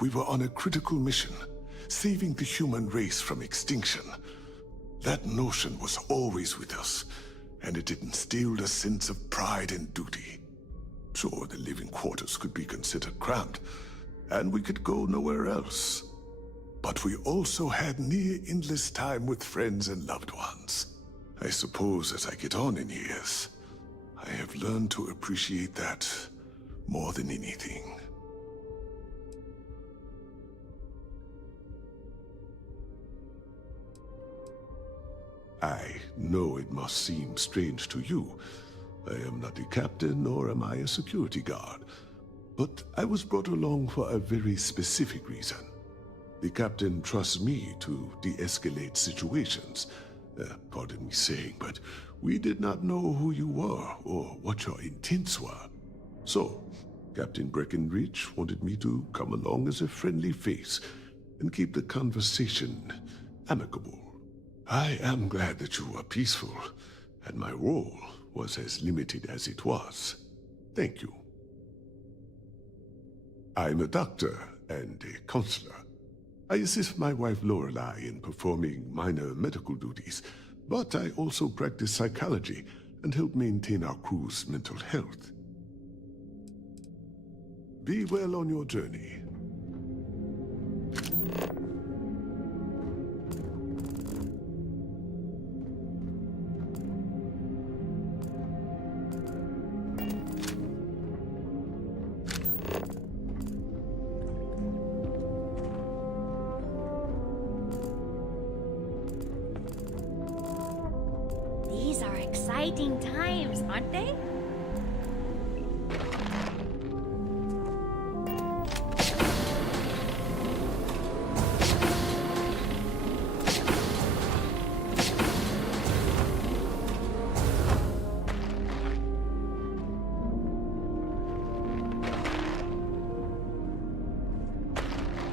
we were on a critical mission, saving the human race from extinction. That notion was always with us, and it instilled a sense of pride and duty. Sure, the living quarters could be considered cramped, and we could go nowhere else. But we also had near-endless time with friends and loved ones. I suppose as I get on in years, I have learned to appreciate that more than anything. I know it must seem strange to you. I am not a captain, nor am I a security guard. But I was brought along for a very specific reason. The captain trusts me to de-escalate situations. Pardon me saying, but we did not know who you were or what your intents were. So, Captain Breckenridge wanted me to come along as a friendly face and keep the conversation amicable. I am glad that you were peaceful, and my role was as limited as it was. Thank you. I'm a doctor and a counselor. I assist my wife Lorelei in performing minor medical duties, but I also practice psychology and help maintain our crew's mental health. Be well on your journey. These are exciting times, aren't they?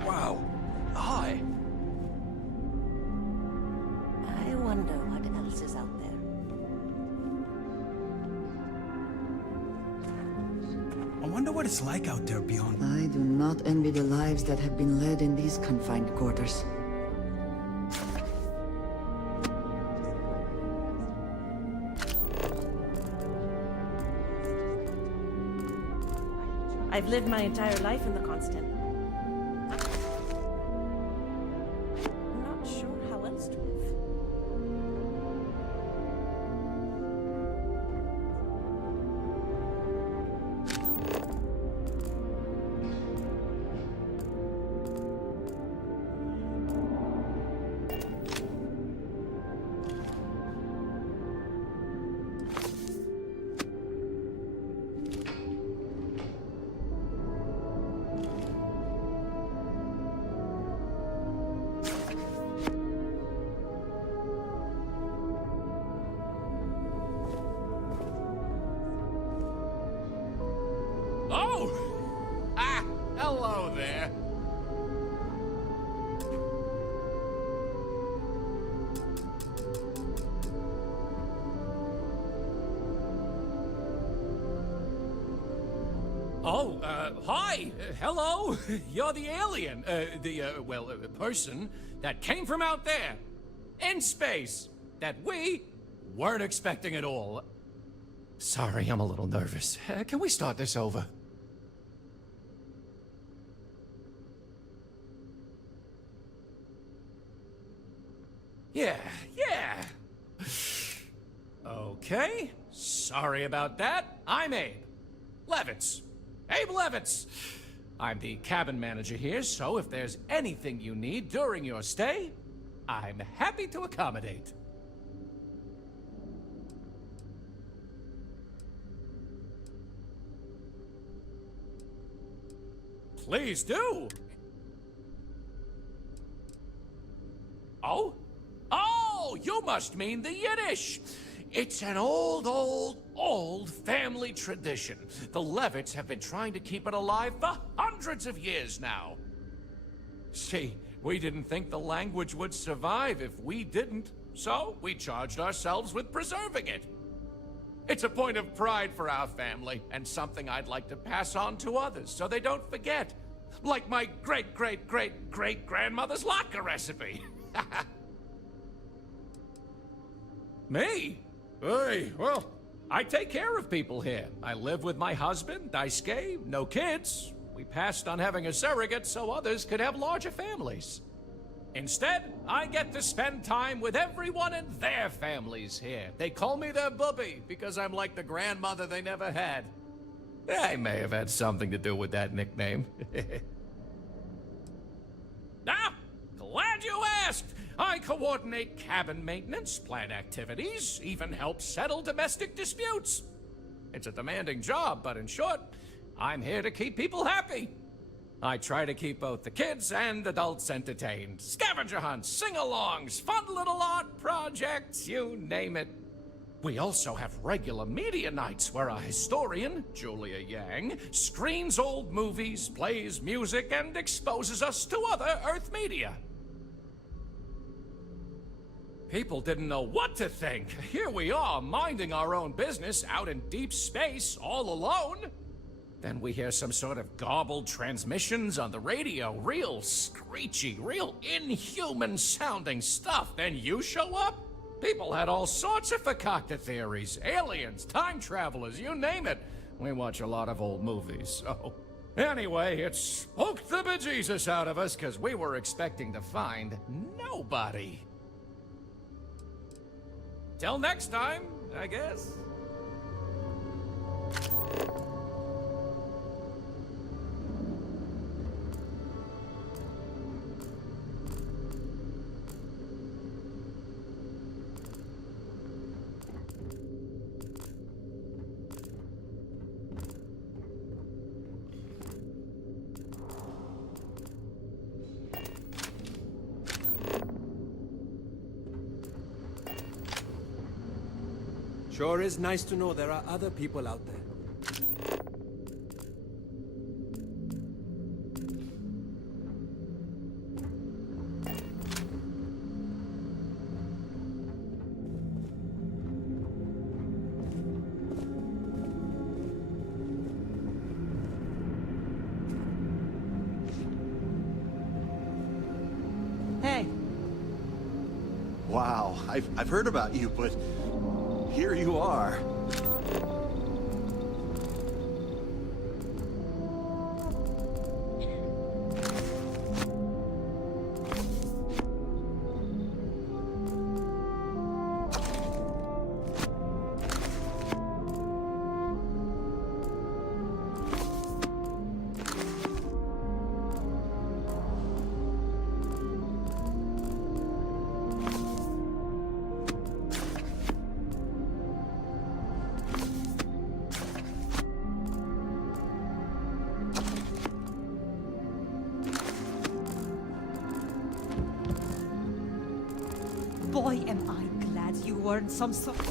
Wow. Hi. I wonder what else is out there. I wonder what it's like out there beyond. I do not envy the lives that have been led in these confined quarters. I've lived my entire life in the constant. I'm not sure how else to live. Oh! Ah, hello there. Oh, hi. Hello. You're the alien. The person that came from out there. In space. That we weren't expecting at all. Sorry, I'm a little nervous. Can we start this over? Yeah. Okay. Sorry about that. I'm Abe. Levitz. Abe Levitz. I'm the cabin manager here, so if there's anything you need during your stay, I'm happy to accommodate. Please do. Oh? Oh, you must mean the Yiddish. It's an old family tradition. The Levitts have been trying to keep it alive for hundreds of years now. See, We didn't think the language would survive if we didn't, so we charged ourselves with preserving it. It's a point of pride for our family, and something I'd like to pass on to others so they don't forget. Like my great-great-great-great-grandmother's latke recipe. Me? Hey, well, I take care of people here. I live with my husband, Daisuke, no kids. We passed on having a surrogate so others could have larger families. Instead, I get to spend time with everyone in their families here. They call me their bubby because I'm like the grandmother they never had. I may have had something to do with that nickname. Glad you asked! I coordinate cabin maintenance, plan activities, even help settle domestic disputes. It's a demanding job, but in short, I'm here to keep people happy. I try to keep both the kids and adults entertained. Scavenger hunts, sing-alongs, fun little art projects, you name it. We also have regular media nights where a historian, Julia Yang, screens old movies, plays music, and exposes us to other Earth media. People didn't know what to think. Here we are, minding our own business out in deep space, all alone. Then we hear some sort of garbled transmissions on the radio, real screechy, real inhuman-sounding stuff. Then you show up? People had all sorts of fakakta theories. Aliens, time travelers, you name it. We watch a lot of old movies, so... Anyway, it spooked the bejesus out of us, because we were expecting to find nobody. Till next time, I guess. Sure is nice to know there are other people out there. Hey. Wow, I've heard about you, but here you are. Boy, am I glad you weren't some sort of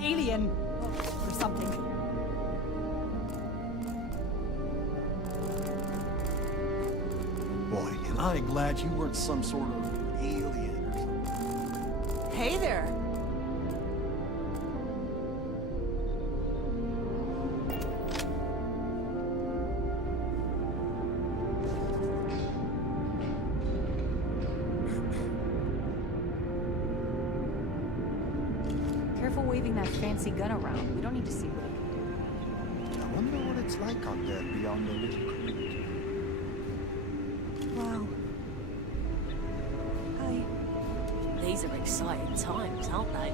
alien or something. Boy, am I glad you weren't some sort of alien or something. Hey there. Careful waving that fancy gun around. We don't need to see what I wonder what it's like out there beyond the little community. Wow. Hi. These are exciting times, aren't they?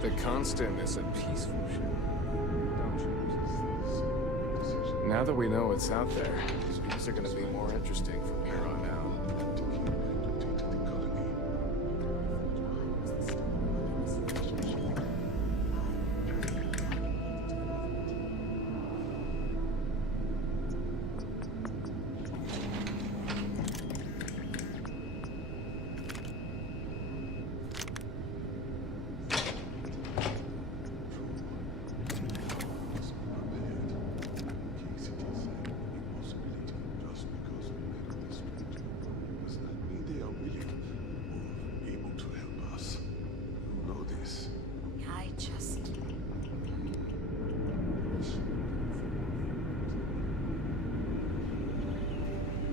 The Constant is a peaceful ship. Now that we know what's out there, things are going to be more interesting from here on out. this. I just...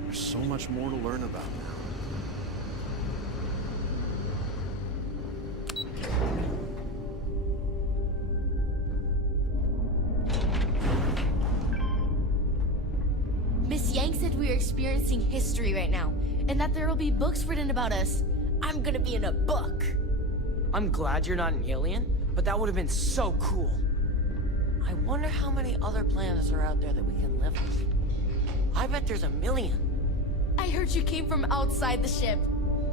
There's so much more to learn about now. Miss Yang said we are experiencing history right now, and that there will be books written about us. I'm gonna be in a book. I'm glad you're not an alien, but that would have been so cool. I wonder how many other planets are out there that we can live on. I bet there's a million. I heard you came from outside the ship.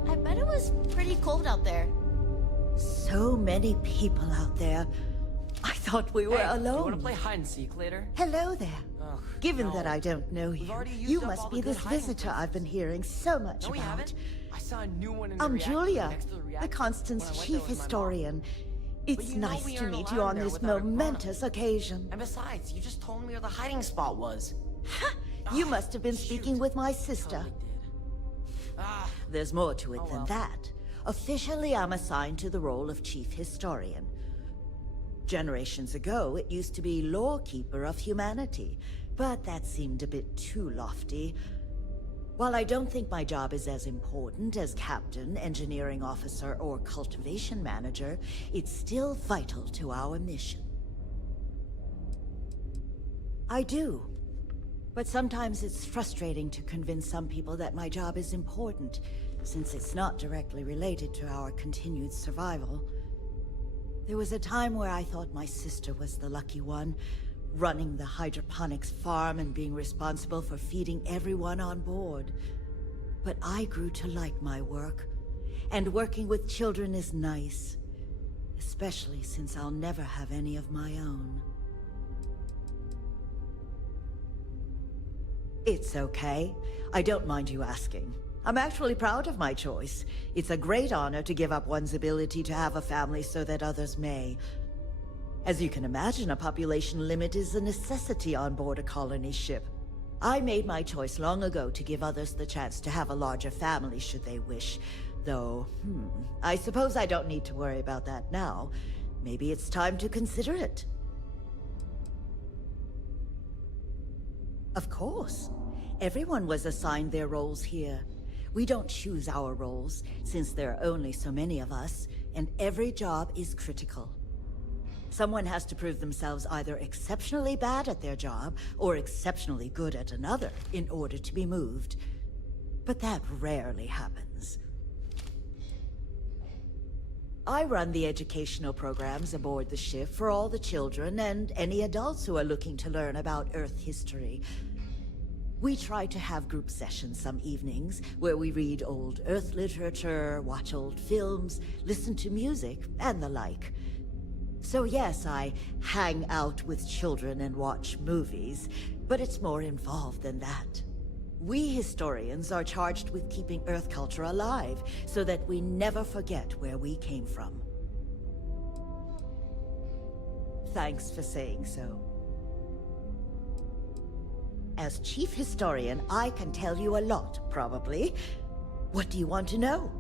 I bet it was pretty cold out there. So many people out there. I thought we were alone. Do you want to play hide and seek later? Hello there. Ugh, Given no. that I don't know you, used you up must all be the good this hiding visitor places. I've been hearing so much No, we about. haven't. I saw a new one in the I'm reactor Julia, next to the reactor the Constant's when I went chief there with my mom. historian. It's you know nice we to aren't meet you allowed on there this without a quorum. momentous occasion. And besides, you just told me where the hiding spot was. You must have been speaking with my sister. There's more to it Oh, than well. that. Officially, I'm assigned to the role of chief historian. Generations ago, it used to be lawkeeper of humanity, but that seemed a bit too lofty. While I don't think my job is as important as captain, engineering officer, or cultivation manager, it's still vital to our mission. I do. But sometimes it's frustrating to convince some people that my job is important, since it's not directly related to our continued survival. There was a time where I thought my sister was the lucky one, running the hydroponics farm and being responsible for feeding everyone on board. But I grew to like my work, and working with children is nice, especially since I'll never have any of my own. It's okay. I don't mind you asking. I'm actually proud of my choice. It's a great honor to give up one's ability to have a family so that others may. As you can imagine, a population limit is a necessity on board a colony ship. I made my choice long ago to give others the chance to have a larger family should they wish. Though, I suppose I don't need to worry about that now. Maybe it's time to consider it. Of course. Everyone was assigned their roles here. We don't choose our roles, since there are only so many of us, and every job is critical. Someone has to prove themselves either exceptionally bad at their job, or exceptionally good at another, in order to be moved. But that rarely happens. I run the educational programs aboard the ship for all the children and any adults who are looking to learn about Earth history. We try to have group sessions some evenings, where we read old Earth literature, watch old films, listen to music, and the like. So yes, I hang out with children and watch movies, but it's more involved than that. We historians are charged with keeping Earth culture alive, so that we never forget where we came from. Thanks for saying so. As chief historian, I can tell you a lot, probably. What do you want to know?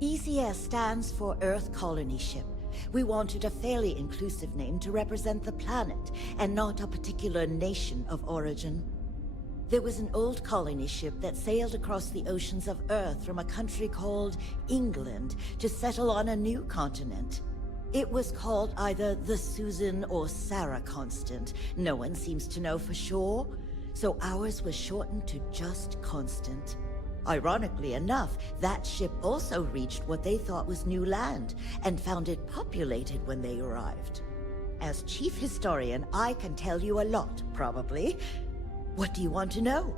ECS stands for Earth Colony Ship. We wanted a fairly inclusive name to represent the planet, and not a particular nation of origin. There was an old colony ship that sailed across the oceans of Earth from a country called England to settle on a new continent. It was called either the Susan or Sarah Constant. No one seems to know for sure, so ours was shortened to just Constant. Ironically enough, that ship also reached what they thought was new land, and found it populated when they arrived. As chief historian, I can tell you a lot, probably. What do you want to know?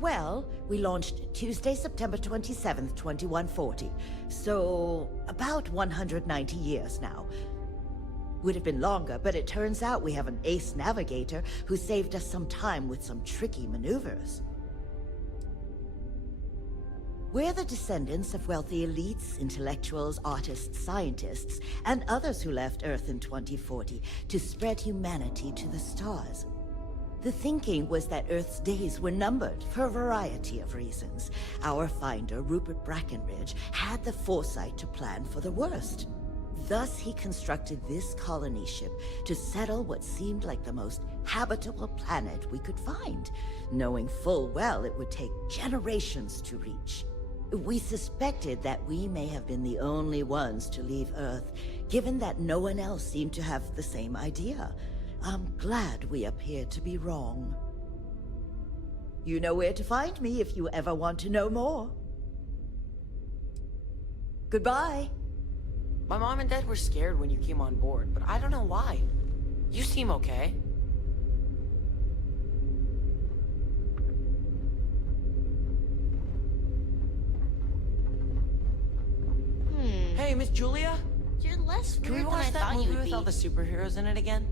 Well, we launched Tuesday, September 27th, 2140. So, about 190 years now. Would have been longer, but it turns out we have an ace navigator who saved us some time with some tricky maneuvers. We're the descendants of wealthy elites, intellectuals, artists, scientists, and others who left Earth in 2040 to spread humanity to the stars. The thinking was that Earth's days were numbered for a variety of reasons. Our finder, Rupert Brackenridge, had the foresight to plan for the worst. Thus, he constructed this colony ship to settle what seemed like the most habitable planet we could find, knowing full well it would take generations to reach. We suspected that we may have been the only ones to leave Earth, given that no one else seemed to have the same idea. I'm glad we appeared to be wrong. You know where to find me if you ever want to know more. Goodbye. My mom and dad were scared when you came on board, but I don't know why. You seem okay. Hey, Miss Julia? You're less Can we weird than watch I that thought movie you would with be. all the superheroes in it again?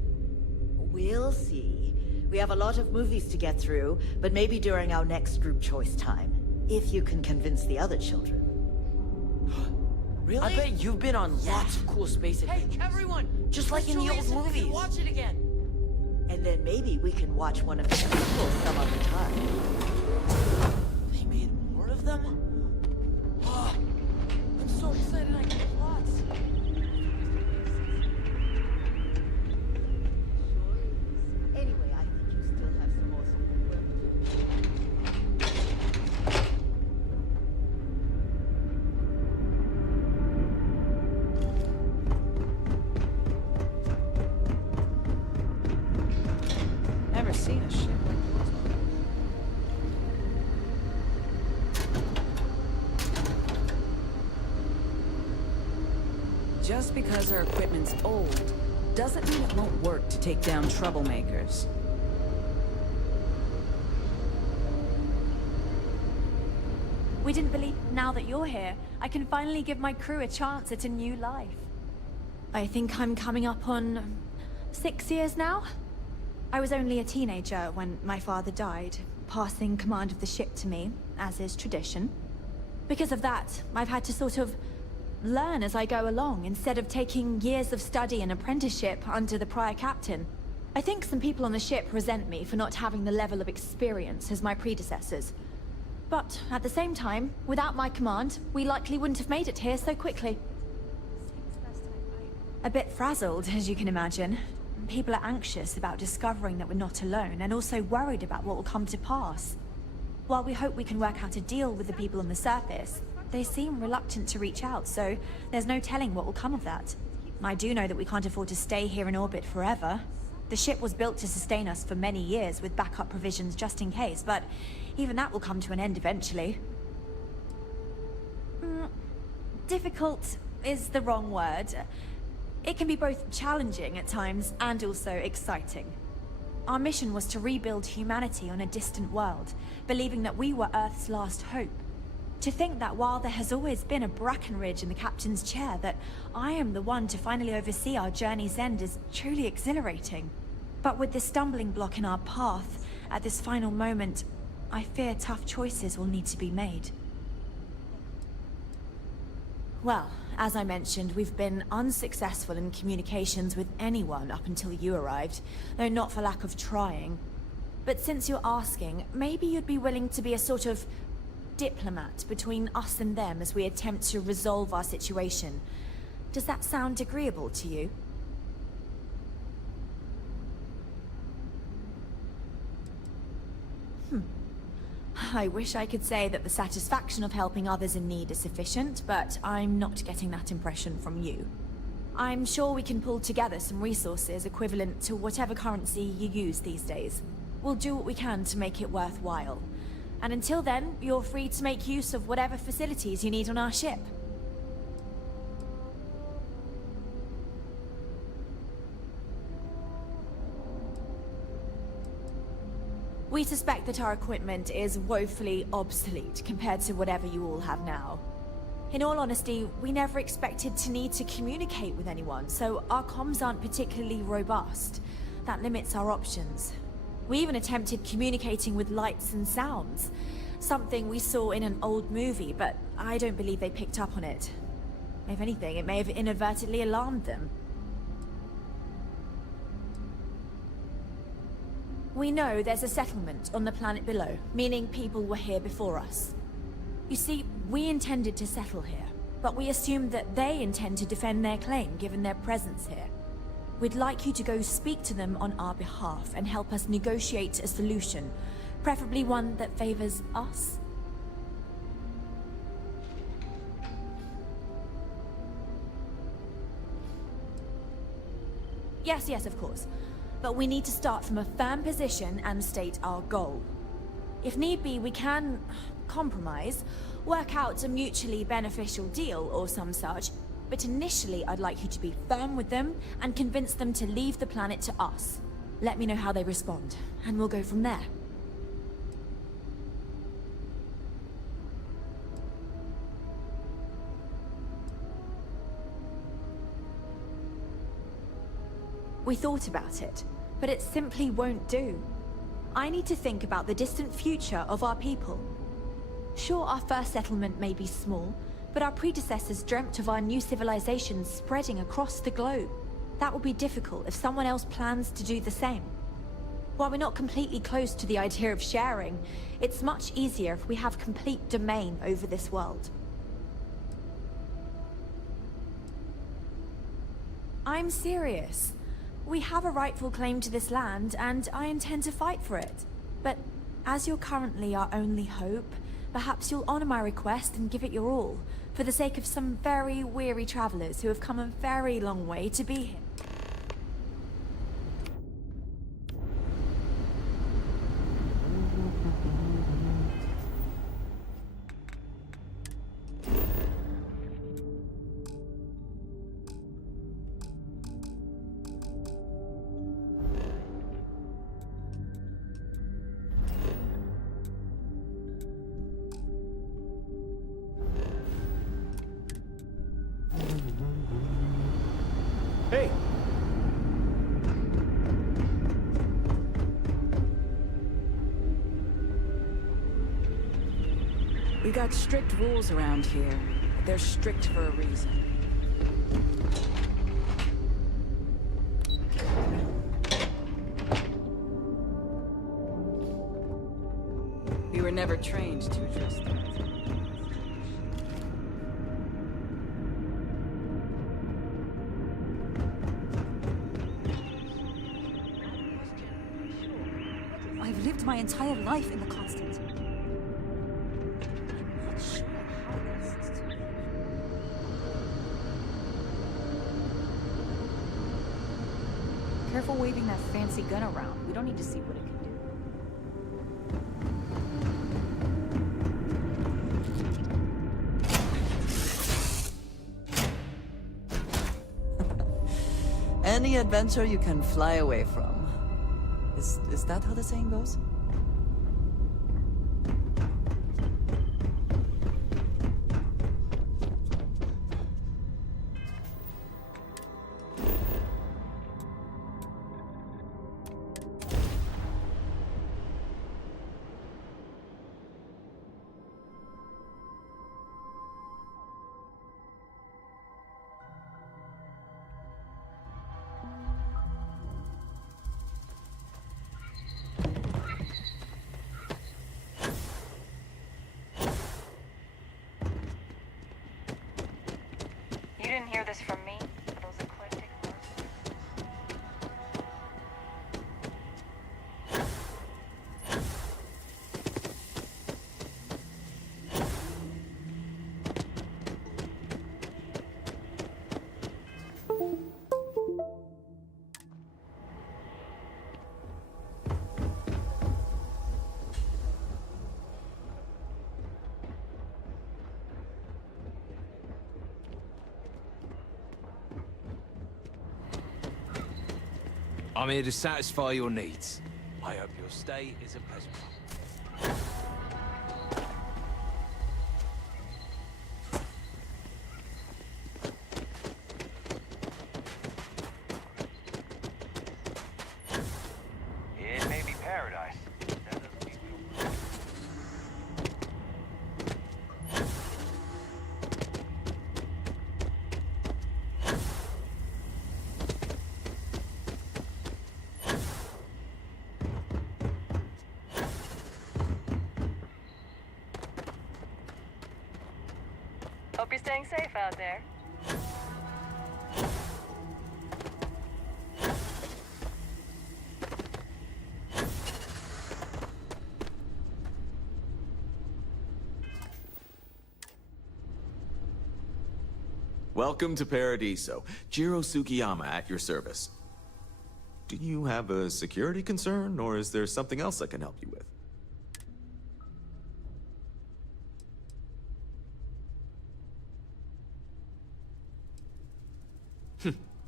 We'll see. We have a lot of movies to get through, but maybe during our next group choice time. If you can convince the other children. Really? I bet you've been on lots of cool space adventures. Hey, everyone! Just like in the old movies. Watch it again. And then maybe we can watch one of the sequels some other time. They made more of them? Oh, I'm so excited I get lots. Anyway, I think you still have some more schoolwork to do. Never seen a ship like yours. Just because our equipment's old, doesn't mean it won't work to take down troublemakers. We didn't believe now that you're here, I can finally give my crew a chance at a new life. I think I'm coming up on 6 years now. I was only a teenager when my father died, passing command of the ship to me, as is tradition. Because of that, I've had to sort of learn as I go along, instead of taking years of study and apprenticeship under the prior captain. I think some people on the ship resent me for not having the level of experience as my predecessors. But at the same time, without my command, we likely wouldn't have made it here so quickly. A bit frazzled, as you can imagine. People are anxious about discovering that we're not alone, and also worried about what will come to pass. While we hope we can work out a deal with the people on the surface, they seem reluctant to reach out, so there's no telling what will come of that. I do know that we can't afford to stay here in orbit forever. The ship was built to sustain us for many years with backup provisions just in case, but even that will come to an end eventually. Difficult is the wrong word. It can be both challenging at times and also exciting. Our mission was to rebuild humanity on a distant world, believing that we were Earth's last hope. To think that while there has always been a Brackenridge in the captain's chair, that I am the one to finally oversee our journey's end is truly exhilarating. But with this stumbling block in our path, at this final moment, I fear tough choices will need to be made. Well, as I mentioned, we've been unsuccessful in communications with anyone up until you arrived, though not for lack of trying. But since you're asking, maybe you'd be willing to be a sort of diplomat between us and them as we attempt to resolve our situation. Does that sound agreeable to you? I wish I could say that the satisfaction of helping others in need is sufficient, but I'm not getting that impression from you. I'm sure we can pull together some resources equivalent to whatever currency you use these days. We'll do what we can to make it worthwhile. And until then, you're free to make use of whatever facilities you need on our ship. We suspect that our equipment is woefully obsolete compared to whatever you all have now. In all honesty, we never expected to need to communicate with anyone, so our comms aren't particularly robust. That limits our options. We even attempted communicating with lights and sounds, something we saw in an old movie, but I don't believe they picked up on it. If anything, it may have inadvertently alarmed them. We know there's a settlement on the planet below, meaning people were here before us. You see, we intended to settle here, but we assumed that they intend to defend their claim given their presence here. We'd like you to go speak to them on our behalf and help us negotiate a solution, preferably one that favors us. Yes, of course. But we need to start from a firm position and state our goal. If need be, we can compromise, work out a mutually beneficial deal or some such, but initially I'd like you to be firm with them and convince them to leave the planet to us. Let me know how they respond, and we'll go from there. We thought about it, but it simply won't do. I need to think about the distant future of our people. Sure, our first settlement may be small, but our predecessors dreamt of our new civilization spreading across the globe. That will be difficult if someone else plans to do the same. While we're not completely close to the idea of sharing, it's much easier if we have complete domain over this world. I'm serious. We have a rightful claim to this land, and I intend to fight for it. But as you're currently our only hope, perhaps you'll honor my request and give it your all, for the sake of some very weary travelers who have come a very long way to be here. Hey! We got strict rules around here. They're strict for a reason. We were never trained to address that. I've lived my entire life in the Constant. Careful waving that fancy gun around. We don't need to see what it can do. Any adventure you can fly away from. Is that how the saying goes? You didn't hear this from me? Those eclectic I'm here to satisfy your needs. I hope your stay is a pleasant one. It may be paradise. That doesn't mean we'll... Hope you're staying safe out there. Welcome to Paradiso. Jiro Sugiyama at your service. Do you have a security concern, or is there something else I can help you with?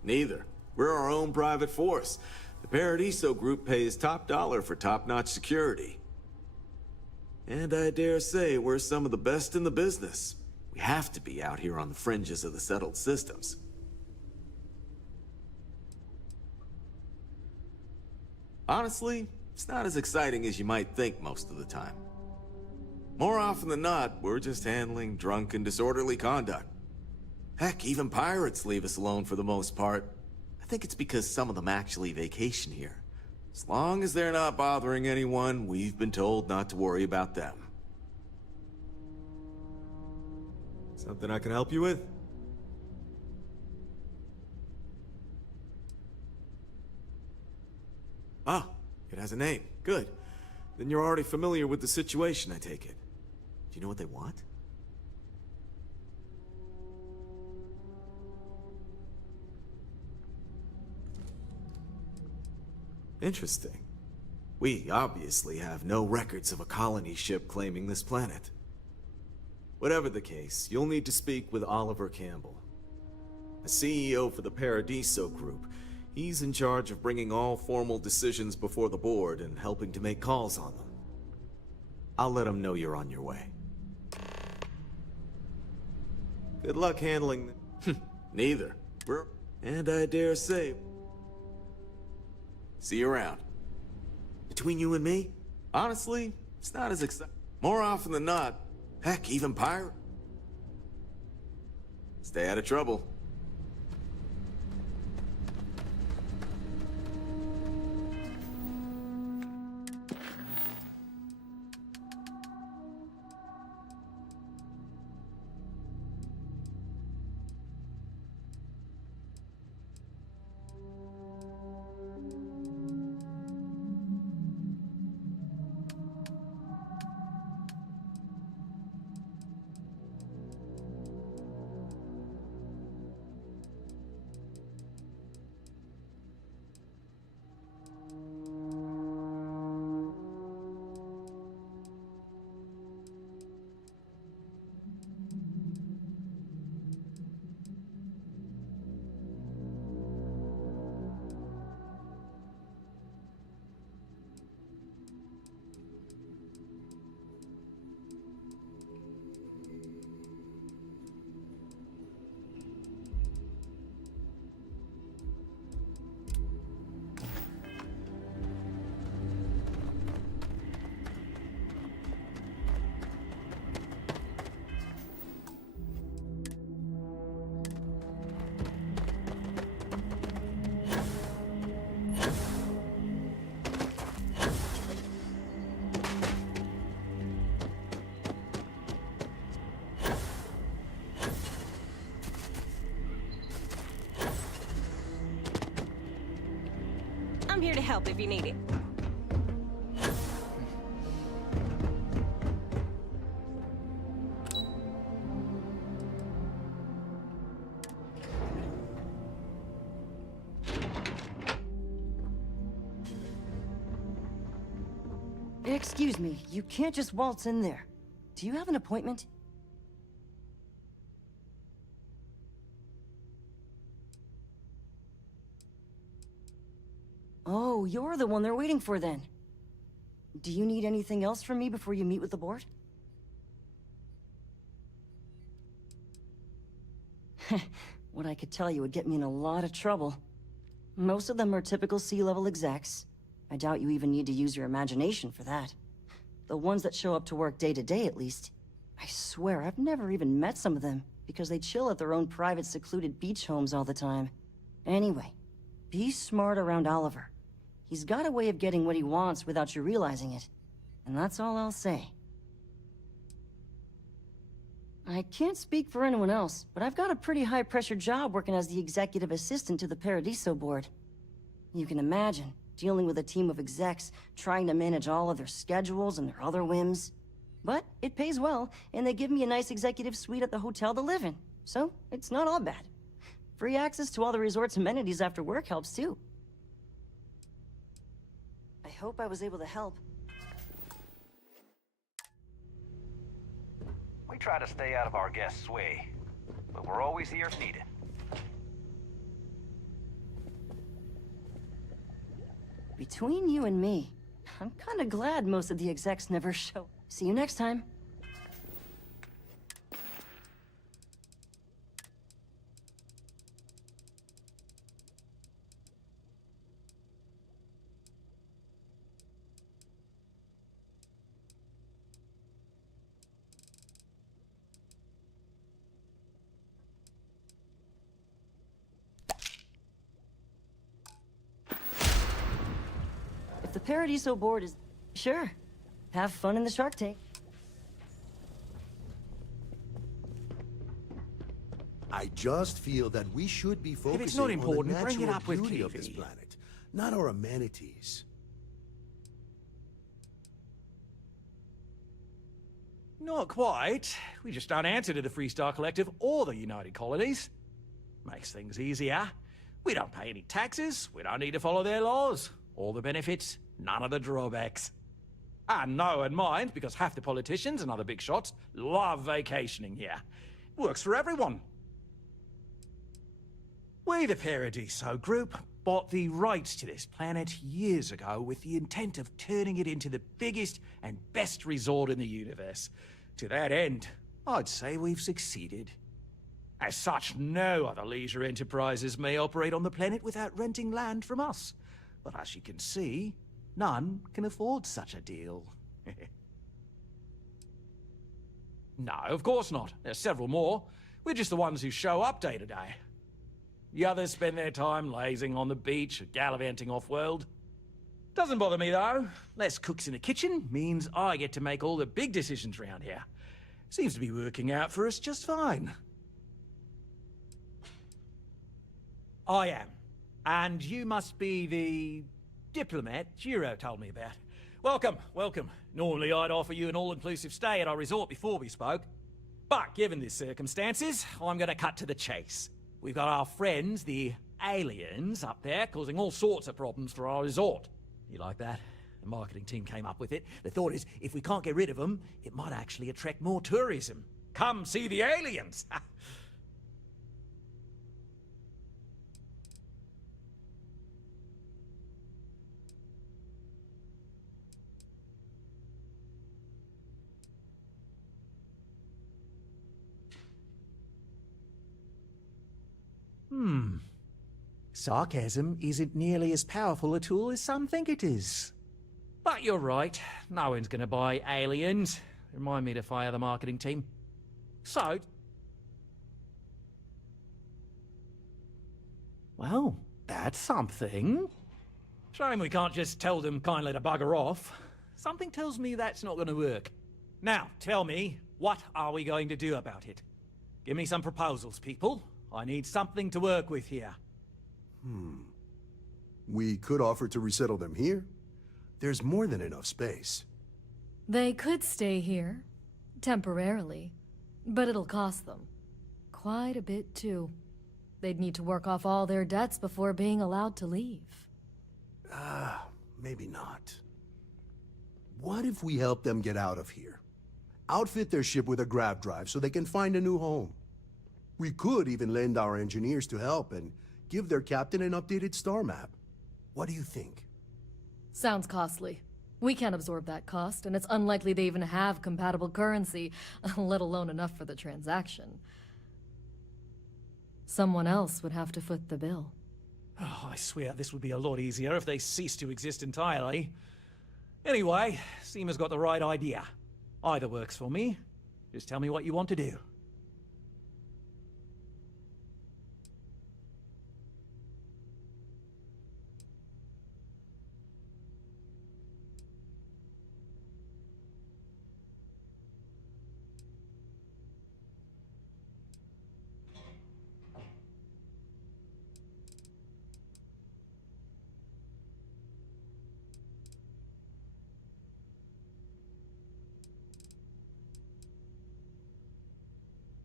Neither. We're our own private force. The Paradiso group pays top dollar for top-notch security. And I dare say we're some of the best in the business. We have to be out here on the fringes of the settled systems. Honestly, it's not as exciting as you might think most of the time. More often than not, we're just handling drunk and disorderly conduct. Heck, even pirates leave us alone for the most part. I think it's because some of them actually vacation here. As long as they're not bothering anyone, we've been told not to worry about them. Something I can help you with? Ah, it has a name. Good. Then you're already familiar with the situation, I take it. Do you know what they want? Interesting. We obviously have no records of a colony ship claiming this planet. Whatever the case, you'll need to speak with Oliver Campbell, the CEO for the Paradiso Group. He's in charge of bringing all formal decisions before the board and helping to make calls on them. I'll let him know you're on your way. Good luck handling them. Neither. And I dare say... See you around. Between you and me, honestly, it's not as exciting. More often than not, heck, even pirate. Stay out of trouble. I'm here to help if you need it. Excuse me, you can't just waltz in there. Do you have an appointment? Oh, you're the one they're waiting for then. Do you need anything else from me before you meet with the board? What I could tell you would get me in a lot of trouble. Most of them are typical sea-level execs. I doubt you even need to use your imagination for that. The ones that show up to work day to day, at least. I swear, I've never even met some of them, because they chill at their own private secluded beach homes all the time. Anyway, be smart around Oliver. He's got a way of getting what he wants without you realizing it. And that's all I'll say. I can't speak for anyone else, but I've got a pretty high-pressure job working as the executive assistant to the Paradiso board. You can imagine, dealing with a team of execs, trying to manage all of their schedules and their other whims. But it pays well, and they give me a nice executive suite at the hotel to live in, so it's not all bad. Free access to all the resort's amenities after work helps too. I hope I was able to help. We try to stay out of our guests' way, but we're always here if needed. Between you and me, I'm kinda glad most of the execs never show. See you next time. If the Paradiso board is... Sure. Have fun in the Shark Tank. I just feel that we should be focusing If it's not important, on the bring it natural up with beauty of this Kiwi. planet, not our amenities. Not quite. We just don't answer to the Freestar Collective or the United Colonies. Makes things easier. We don't pay any taxes, we don't need to follow their laws. All the benefits, none of the drawbacks. And no one minds, because half the politicians and other big shots love vacationing here. Works for everyone. We, the Paradiso Group, bought the rights to this planet years ago with the intent of turning it into the biggest and best resort in the universe. To that end, I'd say we've succeeded. As such, no other leisure enterprises may operate on the planet without renting land from us. But as you can see, none can afford such a deal. No, of course not. There's several more. We're just the ones who show up day to day. The others spend their time lazing on the beach or gallivanting off-world. Doesn't bother me, though. Less cooks in the kitchen means I get to make all the big decisions around here. Seems to be working out for us just fine. I am. And you must be the diplomat Jiro told me about. Welcome, welcome. Normally I'd offer you an all-inclusive stay at our resort before we spoke. But given the circumstances, I'm gonna cut to the chase. We've got our friends, the aliens, up there, causing all sorts of problems for our resort. You like that? The marketing team came up with it. The thought is, if we can't get rid of them, it might actually attract more tourism. Come see the aliens! Sarcasm isn't nearly as powerful a tool as some think it is. But you're right, no one's gonna buy aliens. Remind me to fire the marketing team. So... Well, that's something. Shame we can't just tell them kindly to bugger off. Something tells me that's not gonna work. Now, tell me, what are we going to do about it? Give me some proposals, people. I need something to work with here. We could offer to resettle them here. There's more than enough space. They could stay here, temporarily, but it'll cost them. Quite a bit, too. They'd need to work off all their debts before being allowed to leave. Maybe not. What if we help them get out of here? Outfit their ship with a grav drive so they can find a new home. We could even lend our engineers to help and give their captain an updated star map. What do you think? Sounds costly. We can't absorb that cost, and it's unlikely they even have compatible currency, let alone enough for the transaction. Someone else would have to foot the bill. Oh, I swear this would be a lot easier if they ceased to exist entirely. Anyway, Seema's got the right idea. Either works for me. Just tell me what you want to do.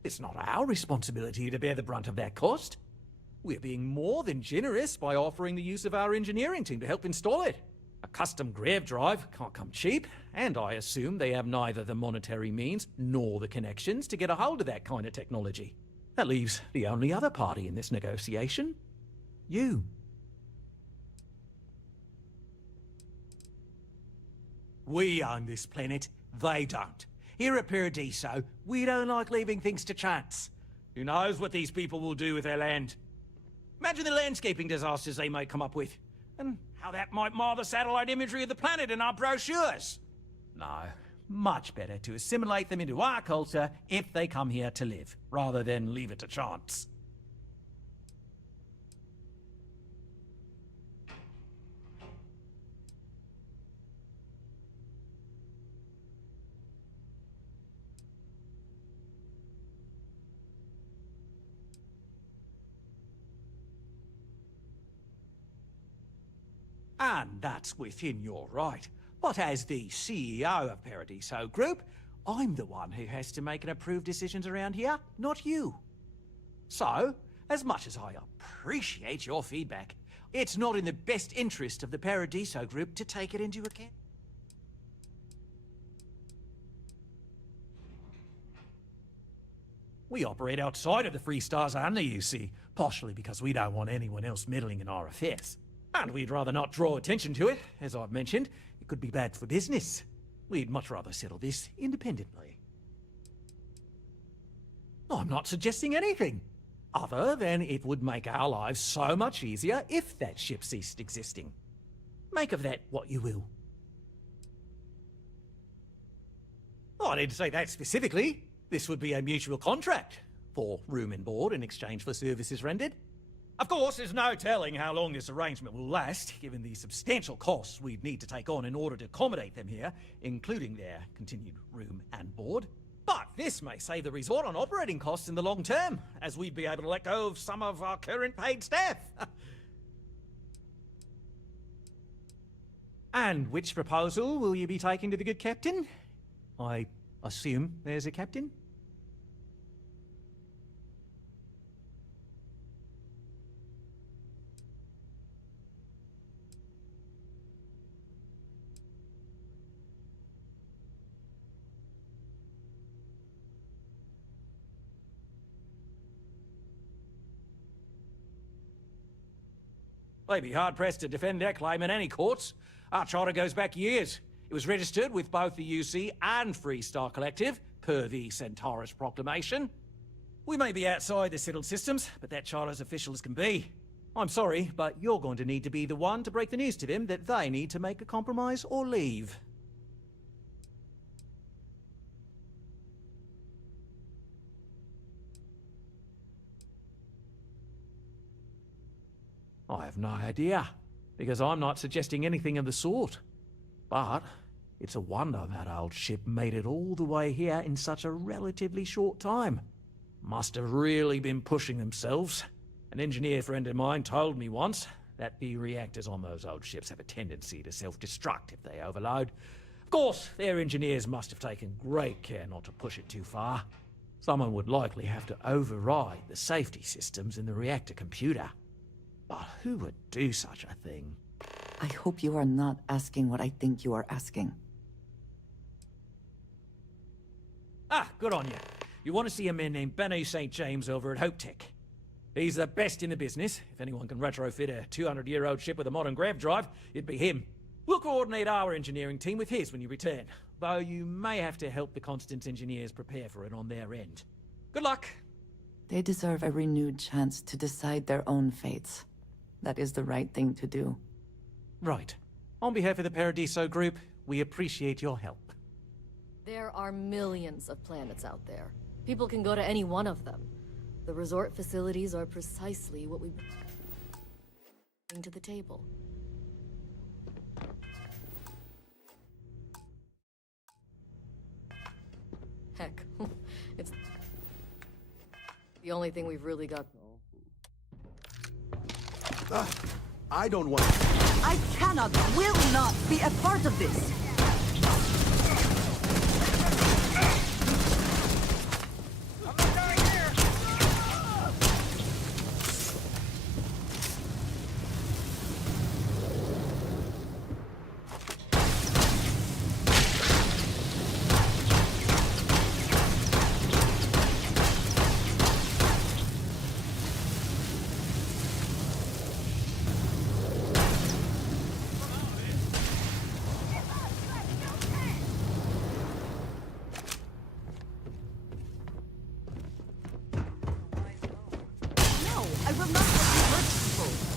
It's not our responsibility to bear the brunt of that cost. We're being more than generous by offering the use of our engineering team to help install it. A custom grav drive can't come cheap, and I assume they have neither the monetary means nor the connections to get a hold of that kind of technology. That leaves the only other party in this negotiation. You. We own this planet, they don't. Here at Paradiso, we don't like leaving things to chance. Who knows what these people will do with their land? Imagine the landscaping disasters they might come up with, and how that might mar the satellite imagery of the planet in our brochures. No, much better to assimilate them into our culture if they come here to live, rather than leave it to chance. And that's within your right. But as the CEO of Paradiso Group, I'm the one who has to make and approve decisions around here, not you. So, as much as I appreciate your feedback, it's not in the best interest of the Paradiso Group to take it into account. We operate outside of the Free Stars only, you see, partially because we don't want anyone else meddling in our affairs. And we'd rather not draw attention to it. As I've mentioned, it could be bad for business. We'd much rather settle this independently. I'm not suggesting anything, other than it would make our lives so much easier if that ship ceased existing. Make of that what you will. I didn't say that specifically. This would be a mutual contract for room and board in exchange for services rendered. Of course, there's no telling how long this arrangement will last, given the substantial costs we'd need to take on in order to accommodate them here, including their continued room and board. But this may save the resort on operating costs in the long term, as we'd be able to let go of some of our current paid staff. And which proposal will you be taking to the good captain? I assume there's a captain? They'd be hard-pressed to defend their claim in any courts. Our charter goes back years. It was registered with both the UC and Free Star Collective, per the Centaurus Proclamation. We may be outside the settled systems, but that charter's official as can be. I'm sorry, but you're going to need to be the one to break the news to them that they need to make a compromise or leave. I have no idea, because I'm not suggesting anything of the sort. But it's a wonder that old ship made it all the way here in such a relatively short time. Must have really been pushing themselves. An engineer friend of mine told me once that the reactors on those old ships have a tendency to self-destruct if they overload. Of course, their engineers must have taken great care not to push it too far. Someone would likely have to override the safety systems in the reactor computer. But who would do such a thing? I hope you are not asking what I think you are asking. Ah, good on you. You want to see a man named Benny St. James over at Hope Tech. He's the best in the business. If anyone can retrofit a 200-year-old ship with a modern grav drive, it'd be him. We'll coordinate our engineering team with his when you return, though you may have to help the Constance engineers prepare for it on their end. Good luck. They deserve a renewed chance to decide their own fates. That is the right thing to do. Right. On behalf of the Paradiso Group, we appreciate your help. There are millions of planets out there. People can go to any one of them. The resort facilities are precisely what we bring to the table. Heck, it's the only thing we've really got. I don't want... I cannot, will not be a part of this! I'm not going I will not let you hurt people.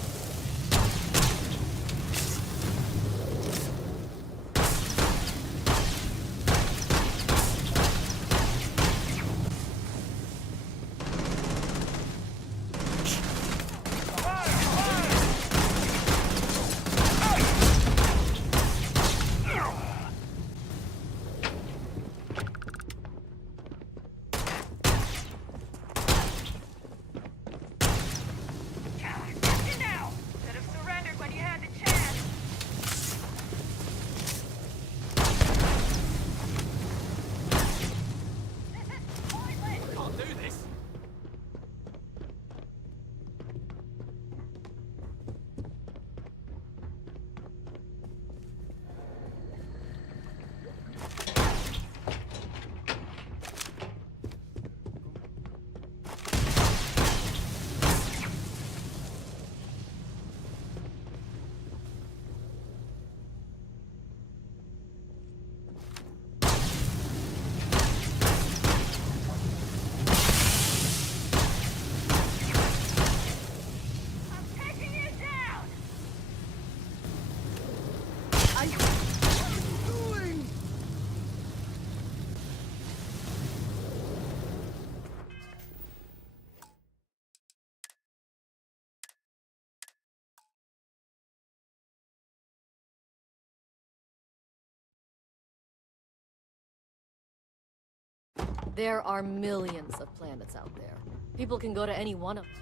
There are millions of planets out there. People can go to any one of them.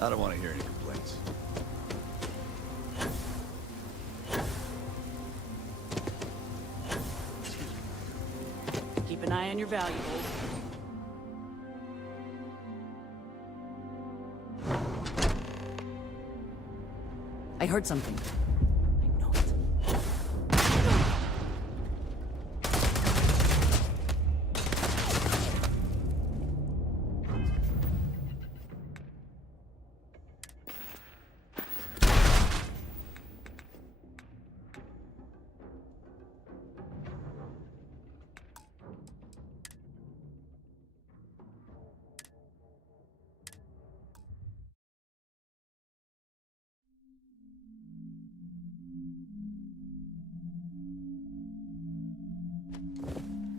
I don't want to hear any complaints. Keep an eye on your valuables. I heard something.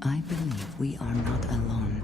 I believe we are not alone.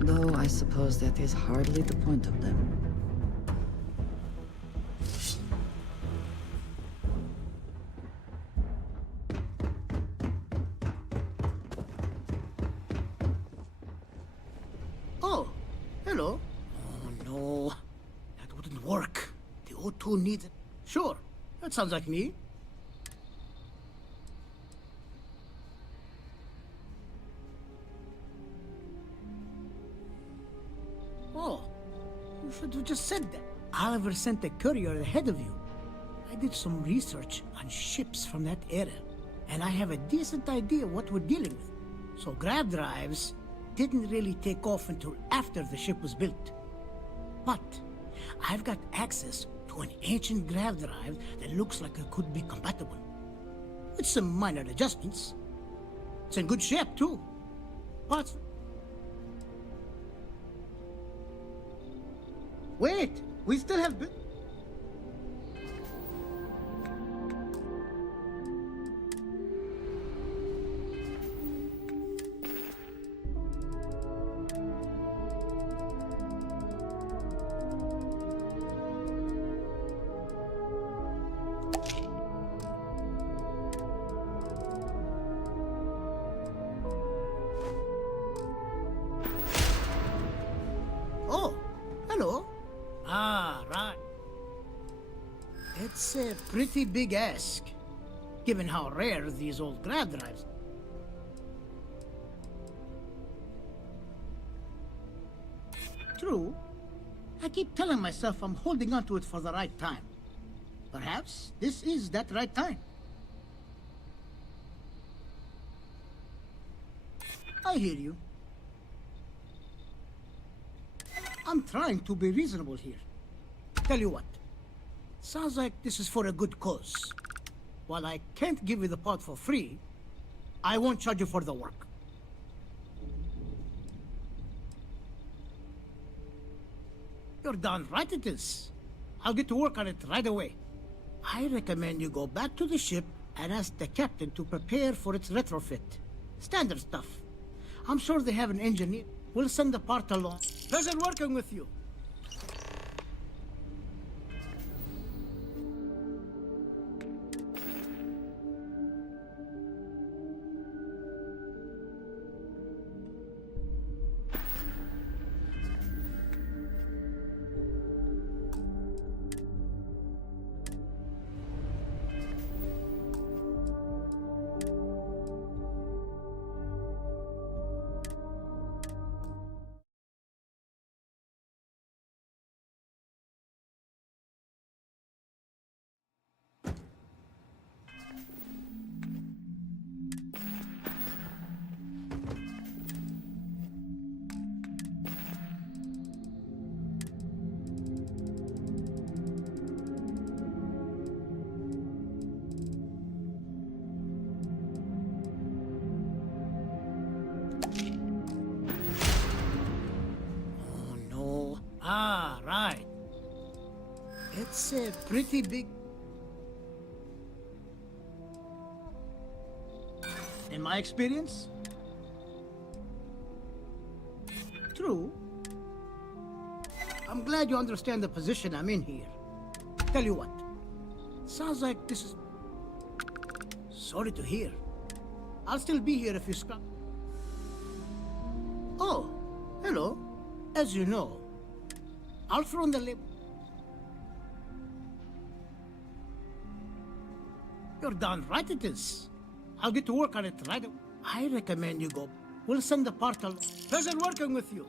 Though I suppose that is hardly the point of them. Oh, hello. Oh, no. That wouldn't work. The O2 needs it. Sure, that sounds like me. should have just said that. Oliver sent a courier ahead of you. I did some research on ships from that era, and I have a decent idea what we're dealing with. So grav drives didn't really take off until after the ship was built. But I've got access to an ancient grav drive that looks like it could be compatible. With some minor adjustments. It's in good shape, too. Parts... Wait! We still have... Oh, hello. Ah, right. It's a pretty big ask, given how rare these old grav drives. True. I keep telling myself I'm holding on to it for the right time. Perhaps this is that right time. I hear you. I'm trying to be reasonable here. Tell you what. Sounds like this is for a good cause. While I can't give you the pod for free, I won't charge you for the work. You're darn right it is. I'll get to work on it right away. I recommend you go back to the ship and ask the captain to prepare for its retrofit. Standard stuff. I'm sure they have an engineer. We'll send the part along. Pleasure working with you. Ah, right. It's a pretty big... In my experience? True. I'm glad you understand the position I'm in here. Tell you what. Sounds like this is... Sorry to hear. I'll still be here if you scrap... Oh, hello. As you know, I'll throw in the label. You're darn right it is. I'll get to work on it right away. I recommend you go. We'll send the part along. Pleasure working with you.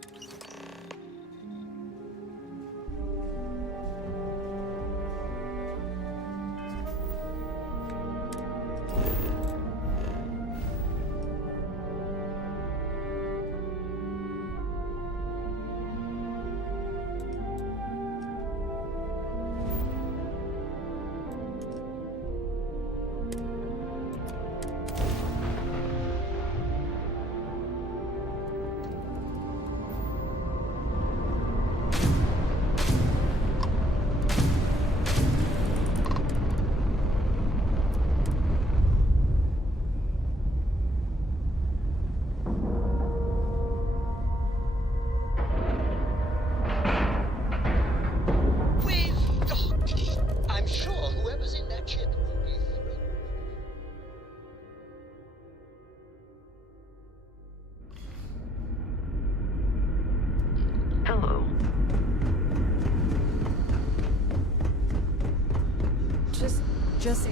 Just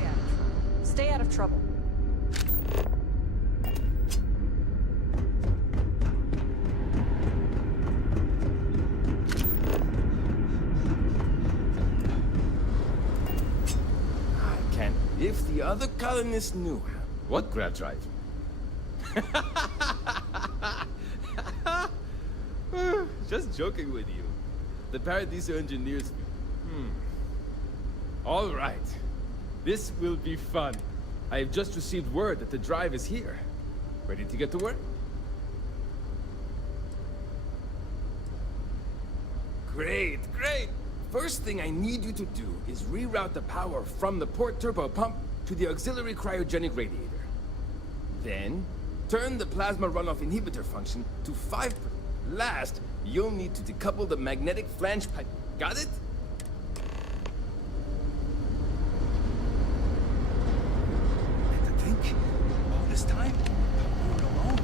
stay out of trouble. other colonists knew. What grab drive? Just joking with you. The Paradiso engineers... All right. This will be fun. I have just received word that the drive is here. Ready to get to work? Great, great! First thing I need you to do is reroute the power from the port turbo pump to the auxiliary cryogenic radiator. Then, turn the plasma runoff inhibitor function to 5%. Last, you'll need to decouple the magnetic flange pipe. Got it? And to think, all this time, we were alone.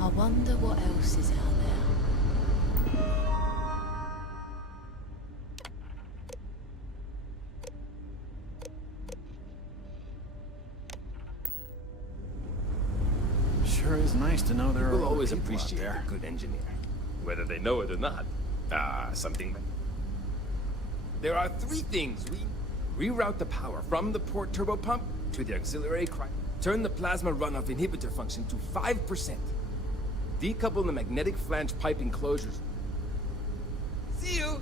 I wonder what else is out there. Sure is nice to know there are People other always people out appreciate there. a good engineer, whether they know it or not. Something. There are 3 things we reroute the power from the port turbo pump to the auxiliary turn the plasma runoff inhibitor function to 5%. Decouple the magnetic flange pipe enclosures. See you!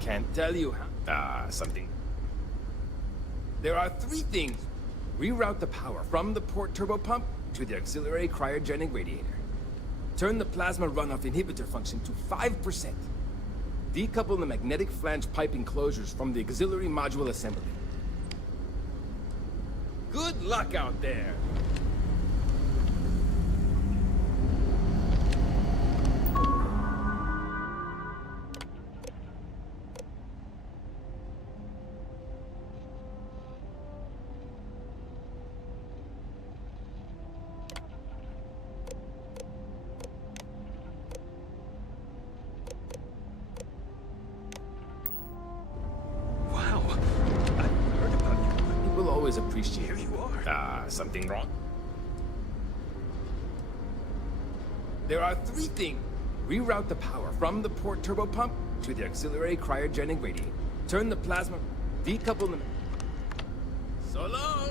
Can't tell you how. Something. There are 3 things. Reroute the power from the port turbo pump to the auxiliary cryogenic radiator. Turn the plasma runoff inhibitor function to 5%. Decouple the magnetic flange pipe enclosures from the auxiliary module assembly. Good luck out there! Appreciate Here you are. Something wrong? There are 3 things. Reroute the power from the port turbo pump to the auxiliary cryogenic radiator. Turn the plasma... Decouple them... So long!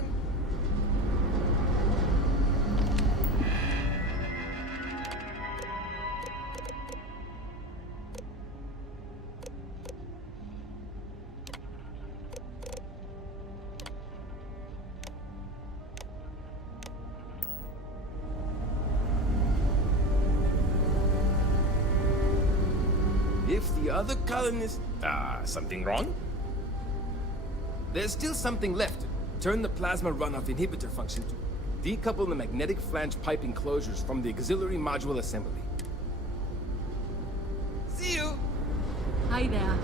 If the other colonists... something wrong? There's still something left. Turn the plasma runoff inhibitor function to decouple the magnetic flange pipe enclosures from the auxiliary module assembly. See you! Hi there.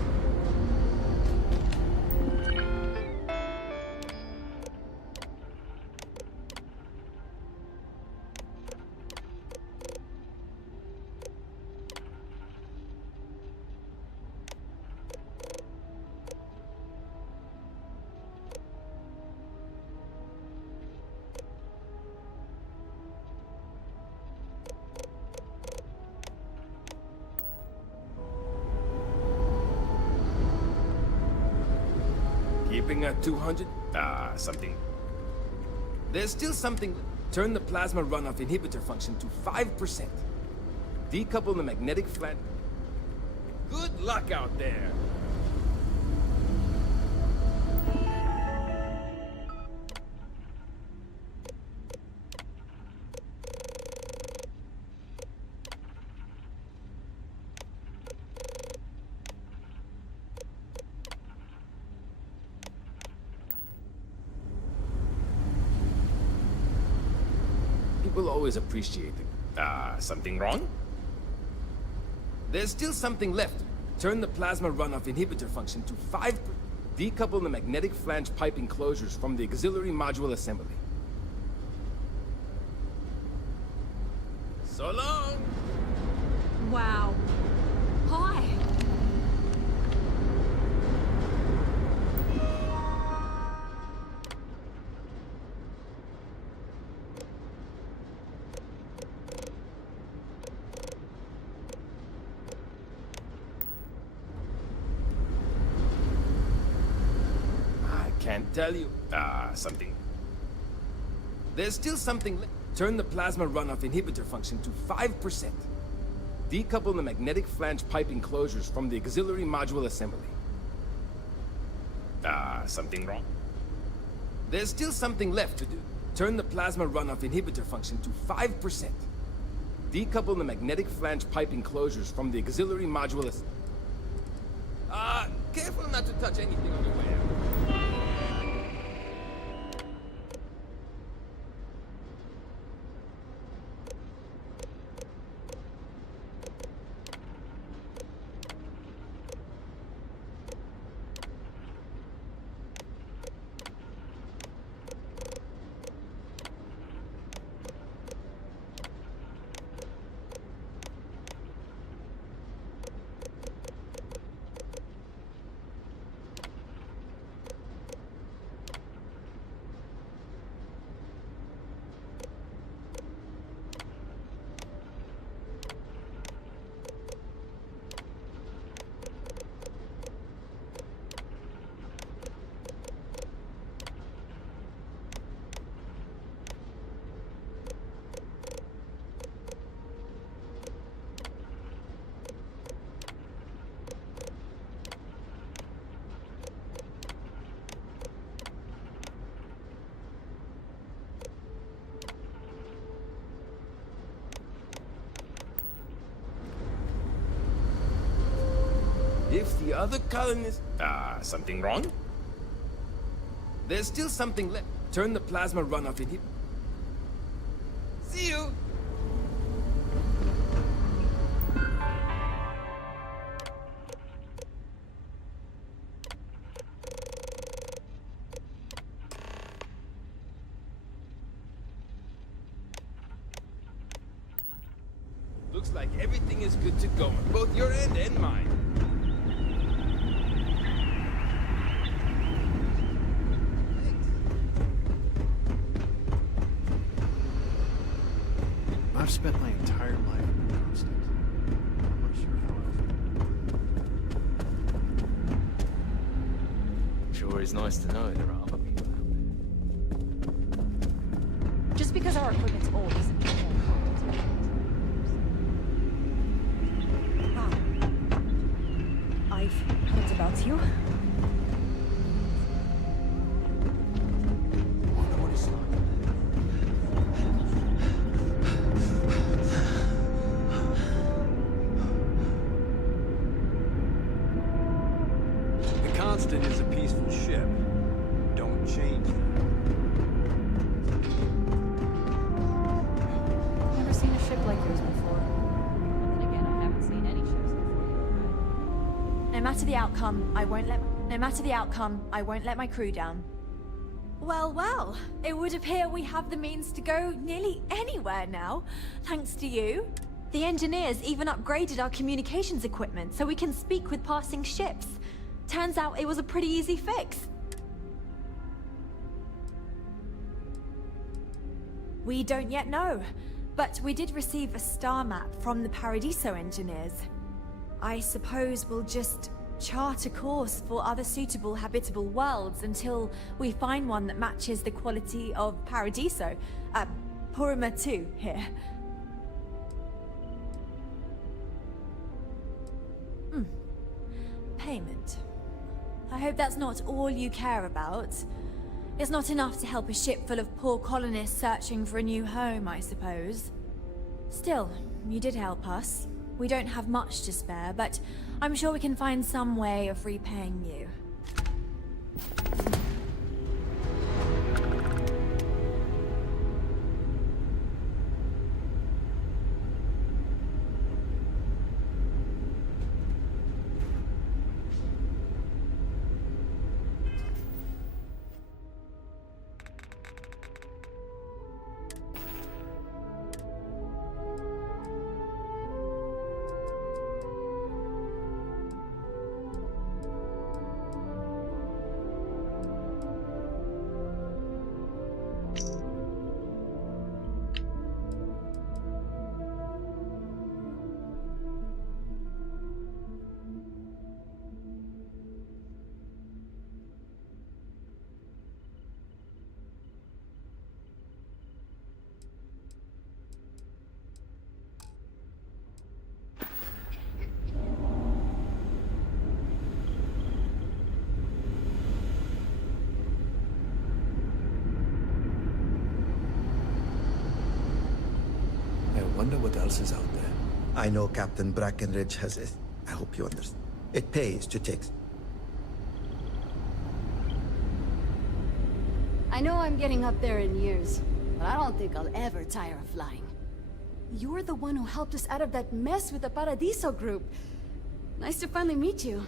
Keeping at 200? Something. There's still something. Turn the plasma runoff inhibitor function to 5%. Decouple the magnetic flange. Good luck out there! always appreciate it. Something wrong? There's still something left. Turn the plasma runoff inhibitor function to 5%. Decouple the magnetic flange pipe enclosures from the auxiliary module assembly. So long! Wow. Hi. Can't tell you. Something. There's still something left. Turn the plasma runoff inhibitor function to 5%. Decouple the magnetic flange pipe enclosures from the auxiliary module assembly. Something wrong? There's still something left to do. Turn the plasma runoff inhibitor function to 5%. Decouple the magnetic flange pipe enclosures from the auxiliary module assembly. Careful not to touch anything on your way out. If the other colonists... something wrong? There's still something left. Turn the plasma runoff inhibitor. See you! Looks like everything is good to go on both your end and mine. I've spent my entire life in the constant. I'm not sure how else. Sure is nice to know there are other people out there. Just because our equipment's old doesn't mean I've heard about you. The Constant is a peaceful ship. Don't change that. Never seen a ship like yours before. Then again, I haven't seen any ships before. No matter the outcome, I won't let my crew down. Well, well, it would appear we have the means to go nearly anywhere now, thanks to you. The engineers even upgraded our communications equipment so we can speak with passing ships. Turns out it was a pretty easy fix. We don't yet know, but we did receive a star map from the Paradiso engineers. I suppose we'll just chart a course for other suitable habitable worlds until we find one that matches the quality of Paradiso. Purima 2 here. Payment. I hope that's not all you care about. It's not enough to help a ship full of poor colonists searching for a new home, I suppose. Still, you did help us. We don't have much to spare, but I'm sure we can find some way of repaying you. wonder what else is out there. I know Captain Brackenridge has it. I hope you understand. It pays to take... I know I'm getting up there in years, but I don't think I'll ever tire of flying. You're the one who helped us out of that mess with the Paradiso group. Nice to finally meet you.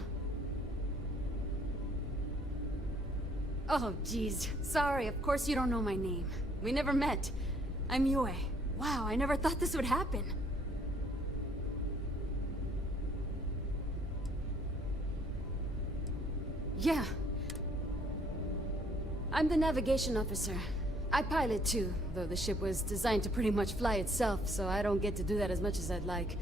Oh, geez. Sorry, of course you don't know my name. We never met. I'm Yue. Wow, I never thought this would happen. Yeah. I'm the navigation officer. I pilot too, though the ship was designed to pretty much fly itself, so I don't get to do that as much as I'd like.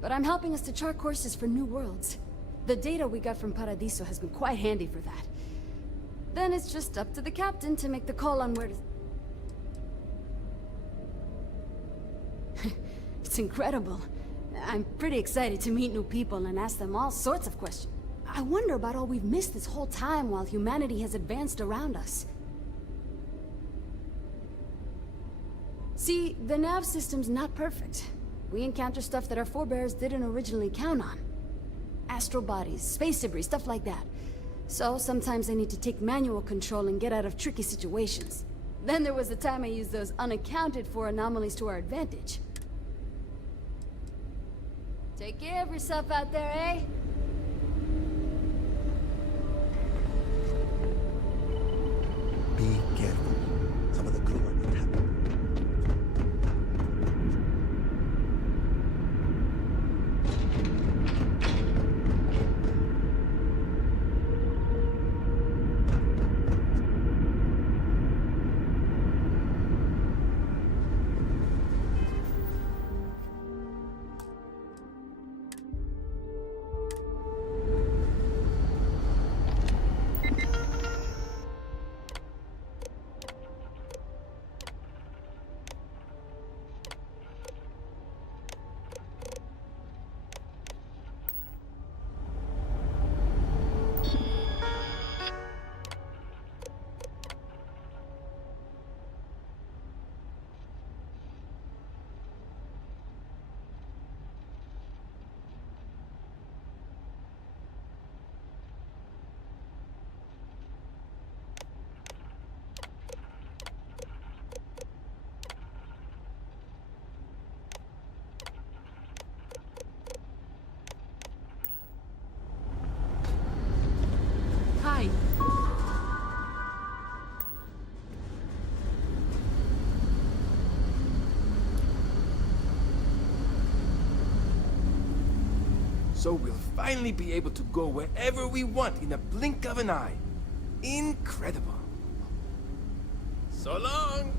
But I'm helping us to chart courses for new worlds. The data we got from Paradiso has been quite handy for that. Then it's just up to the captain to make the call on where to... It's incredible. I'm pretty excited to meet new people and ask them all sorts of questions. I wonder about all we've missed this whole time while humanity has advanced around us. See, the nav system's not perfect. We encounter stuff that our forebears didn't originally count on. Astral bodies, space debris, stuff like that. So sometimes I need to take manual control and get out of tricky situations. Then there was the time I used those unaccounted for anomalies to our advantage. Take care of yourself out there, eh? Be careful. Some of the crew are not happy. Hi. So we'll finally be able to go wherever we want in a blink of an eye. Incredible. So long!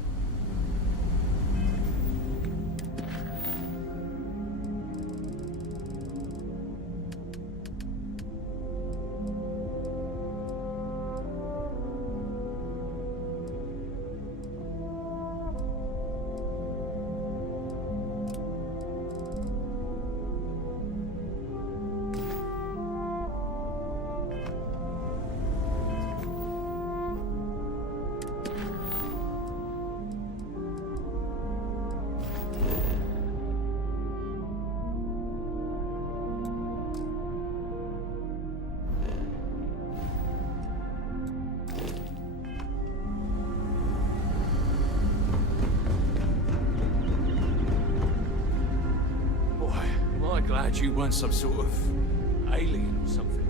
Glad you weren't some sort of alien or something.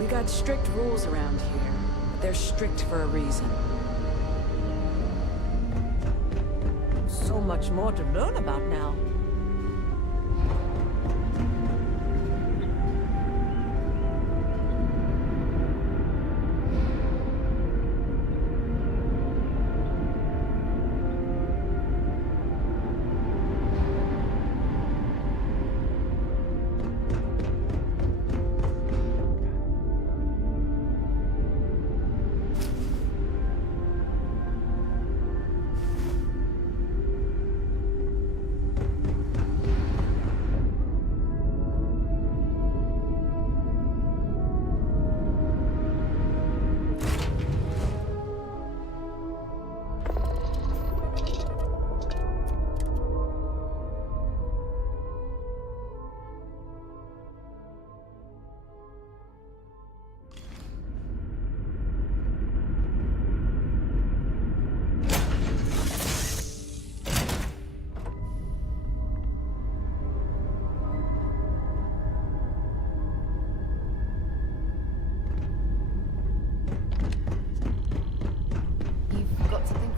We got strict rules around here, but they're strict for a reason. So much more to learn about now.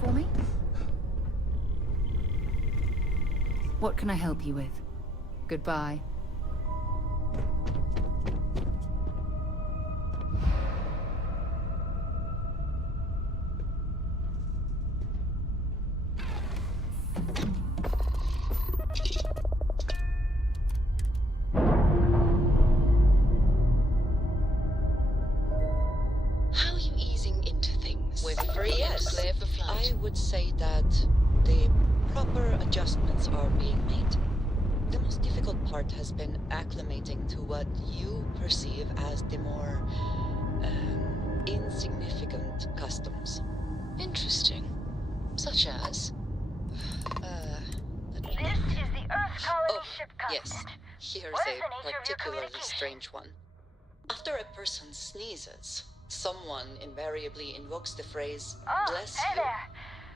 for me? What can I help you with? Goodbye. How are you easing into things? With free yes, clear for flight. I would say that the proper adjustments are being made. The most difficult part has been acclimating to what you perceive as the more insignificant customs. Interesting. Such as? This is the Earth Colony ship covenant. Yes, here's a particularly strange one. After a person sneezes, someone invariably invokes the phrase, bless you.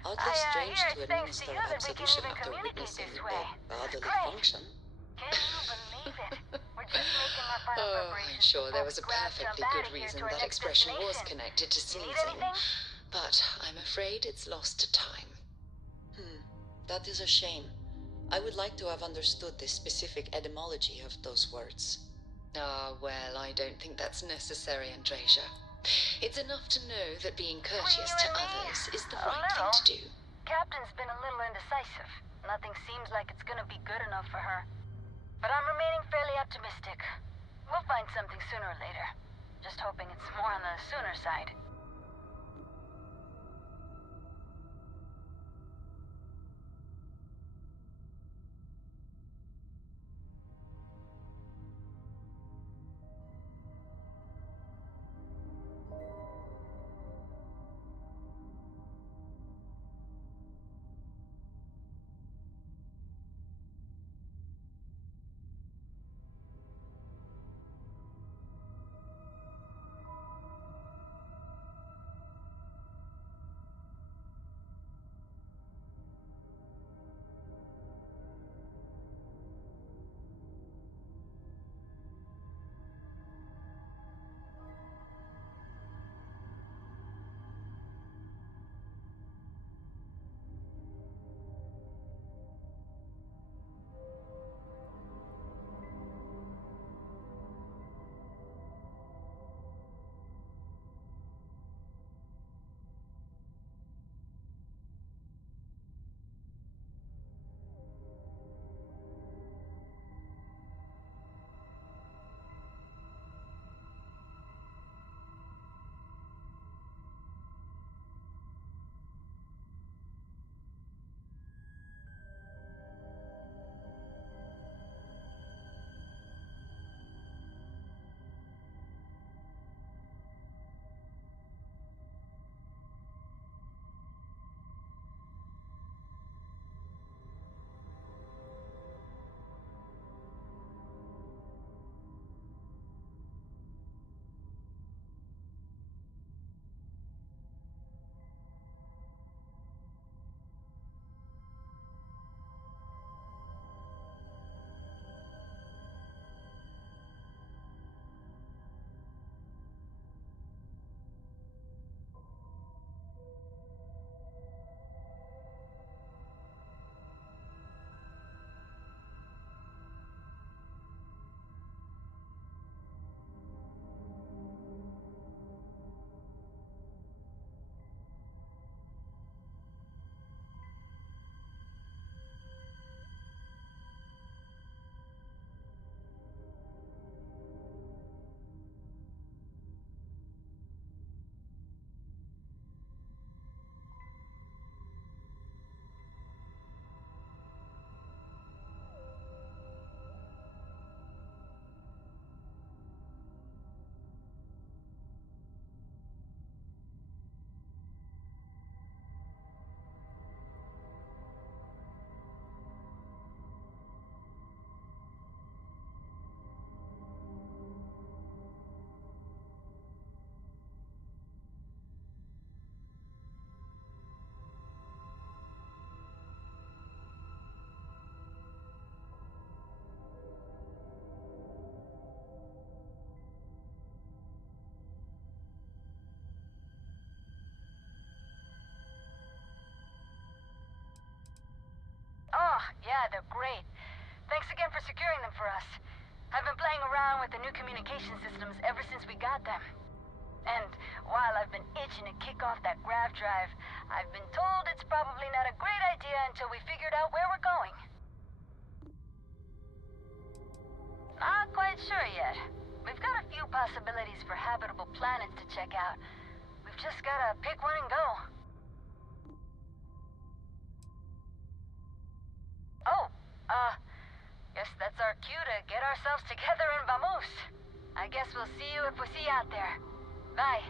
Oddly strange to administer absolution after witnessing a bodily function. Can you believe it? We're just making our final preparations. I'm sure there was a perfectly good reason that expression was connected to sneezing. But I'm afraid it's lost to time. That is a shame. I would like to have understood the specific etymology of those words. Well, I don't think that's necessary, Andresia. It's enough to know that being courteous to others is the right thing to do. Captain's been a little indecisive. Nothing seems like it's gonna be good enough for her. But I'm remaining fairly optimistic. We'll find something sooner or later. Just hoping it's more on the sooner side. Yeah, they're great. Thanks again for securing them for us. I've been playing around with the new communication systems ever since we got them. And while I've been itching to kick off that grav drive, I've been told it's probably not a great idea until we figured out where we're going. Not quite sure yet. We've got a few possibilities for habitable planets to check out. We've just gotta pick one and go. Oh, guess that's our cue to get ourselves together and vamos. I guess we'll see you if we see you out there. Bye.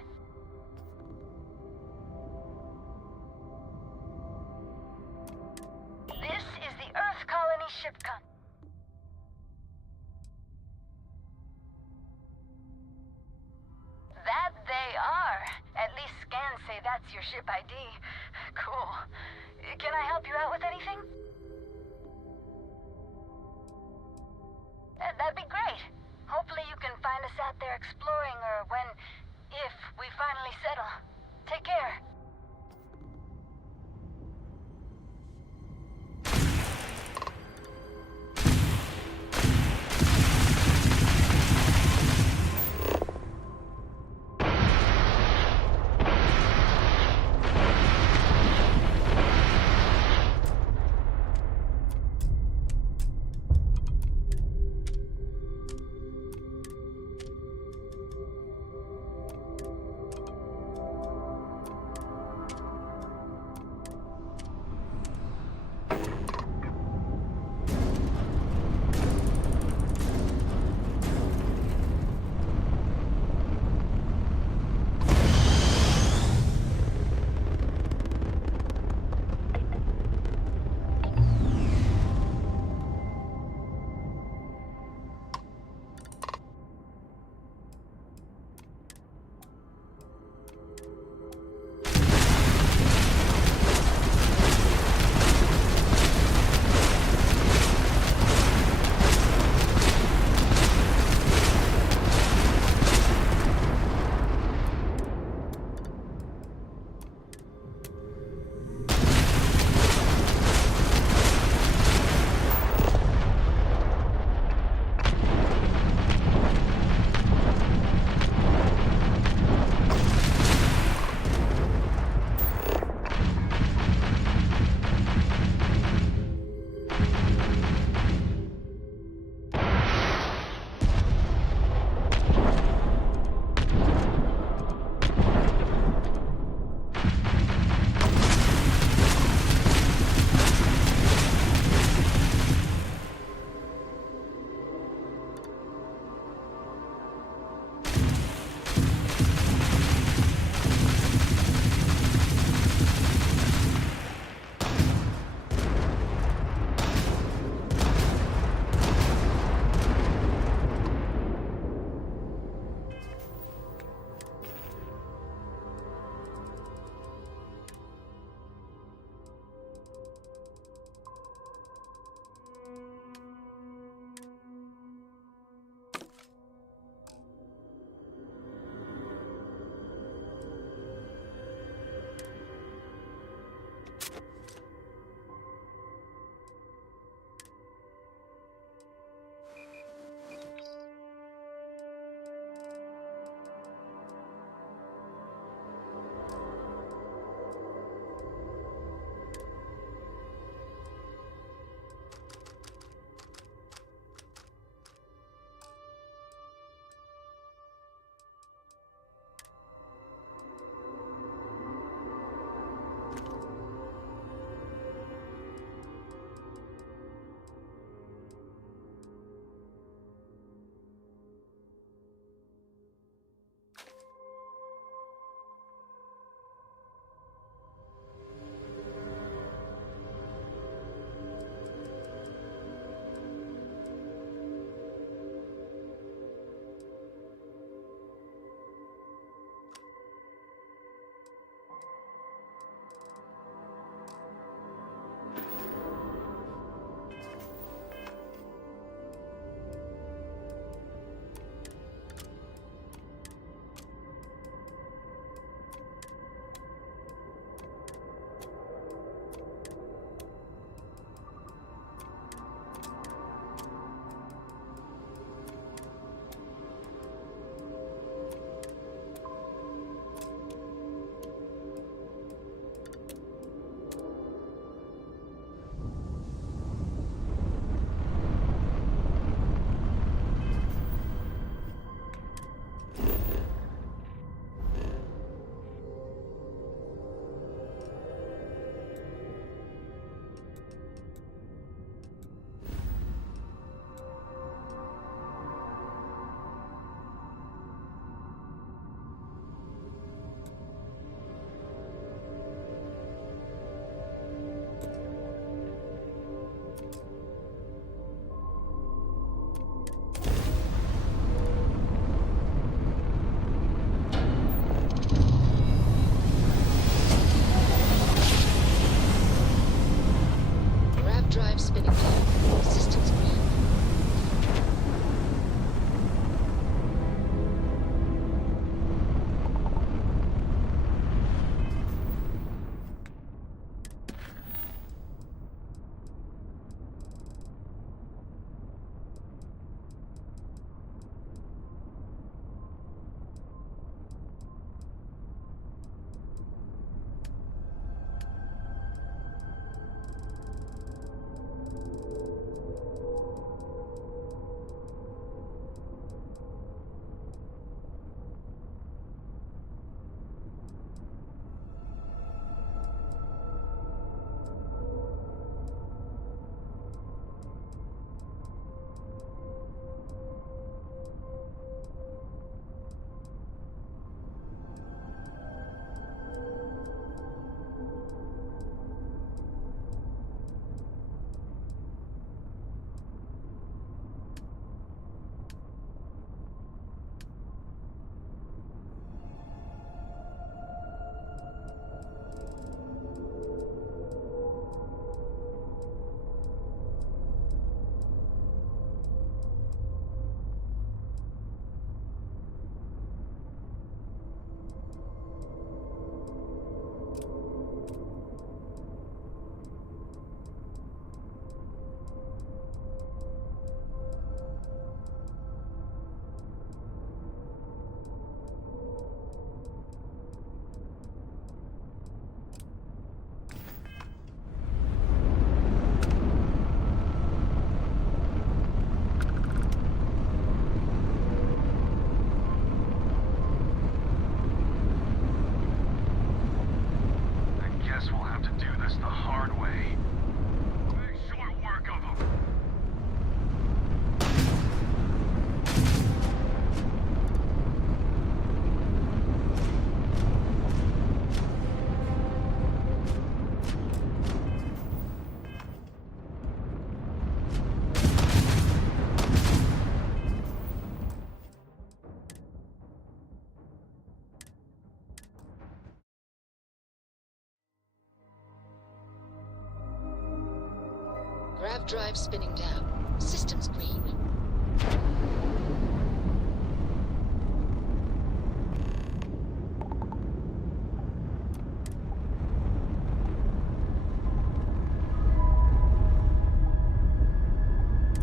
This is the Earth Colony ship That they are. At least scans say that's your ship ID. Cool. Can I help you out with anything? That'd be great. Hopefully you can find us out there exploring, or if we finally settle. Take care. Grav drive spinning down. Systems green.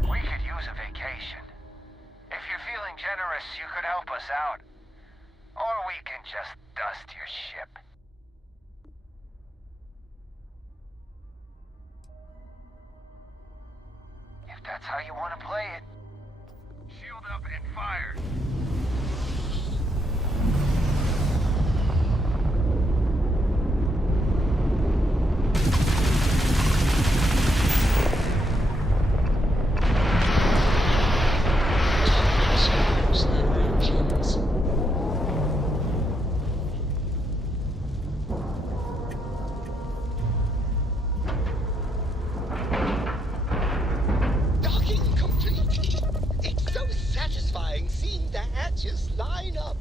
We could use a vacation. If you're feeling generous, you could help us out. Or we can just dust your ship. If that's how you want to play it. Shield up and fire. Docking complete! It's so satisfying seeing the hatches line up.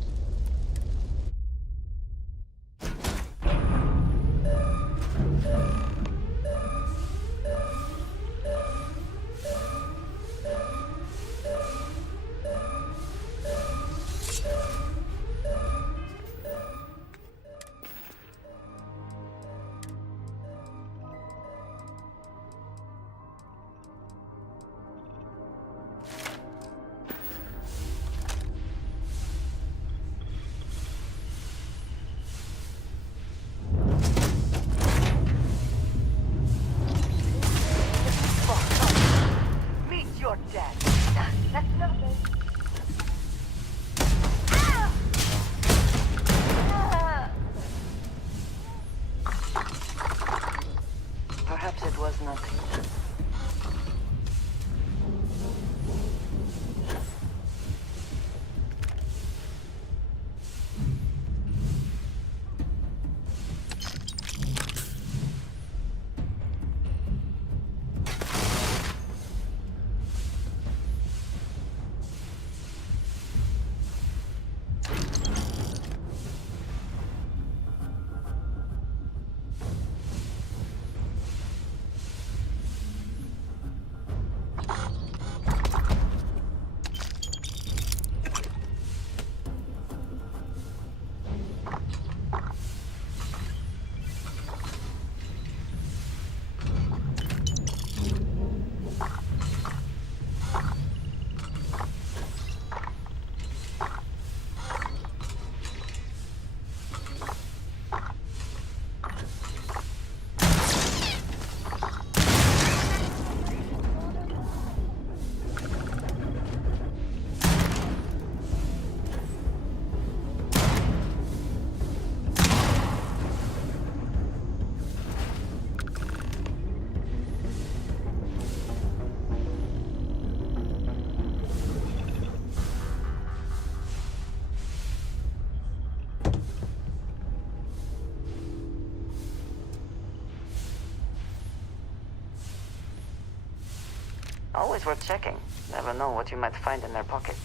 Meet your death. That's lovely. Perhaps it was nothing. Always worth checking. Never know what you might find in their pockets.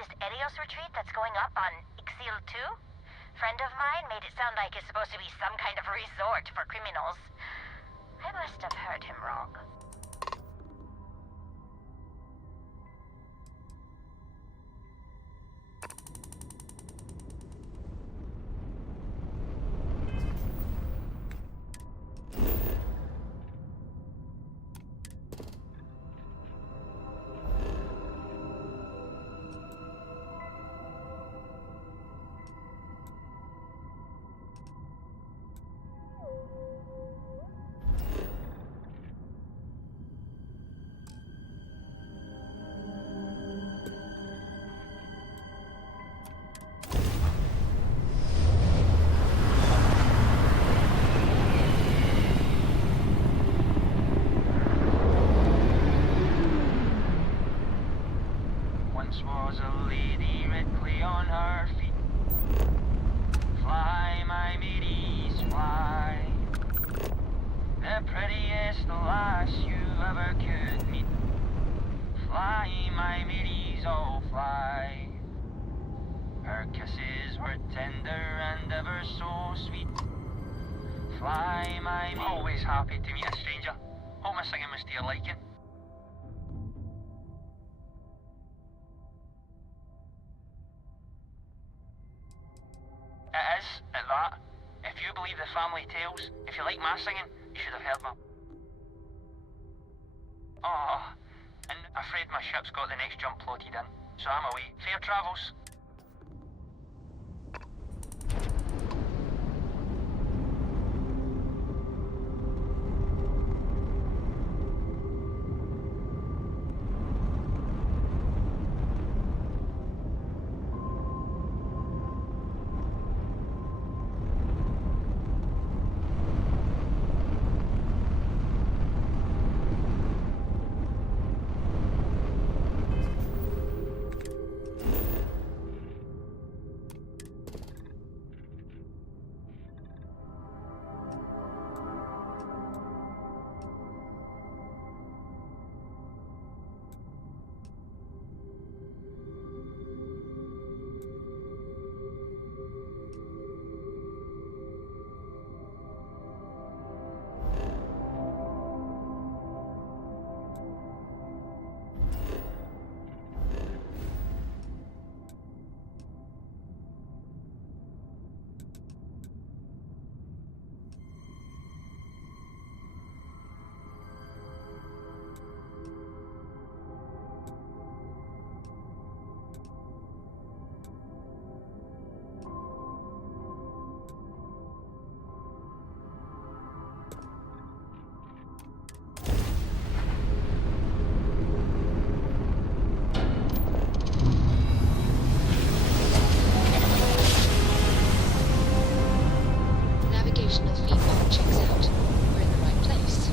this Erios retreat that's going up on Ixil 2? Friend of mine made it sound like it's supposed to be some kind of resort for criminals. I must have heard him wrong. Once was a lady redly on her feet. Fly, my mateys, fly. The prettiest lass you ever could meet. Fly, my mateys, oh fly. Her kisses were tender and ever so sweet. Fly, my mateys. Always happy to meet a stranger. Hope my singing was to your liking. It is, at that. If you believe the family tales, if you like my singing, you should have heard me. Oh, and I'm afraid my ship's got the next jump plotted in, so I'm away. Fair travels. Navigational feedback checks out. We're in the right place.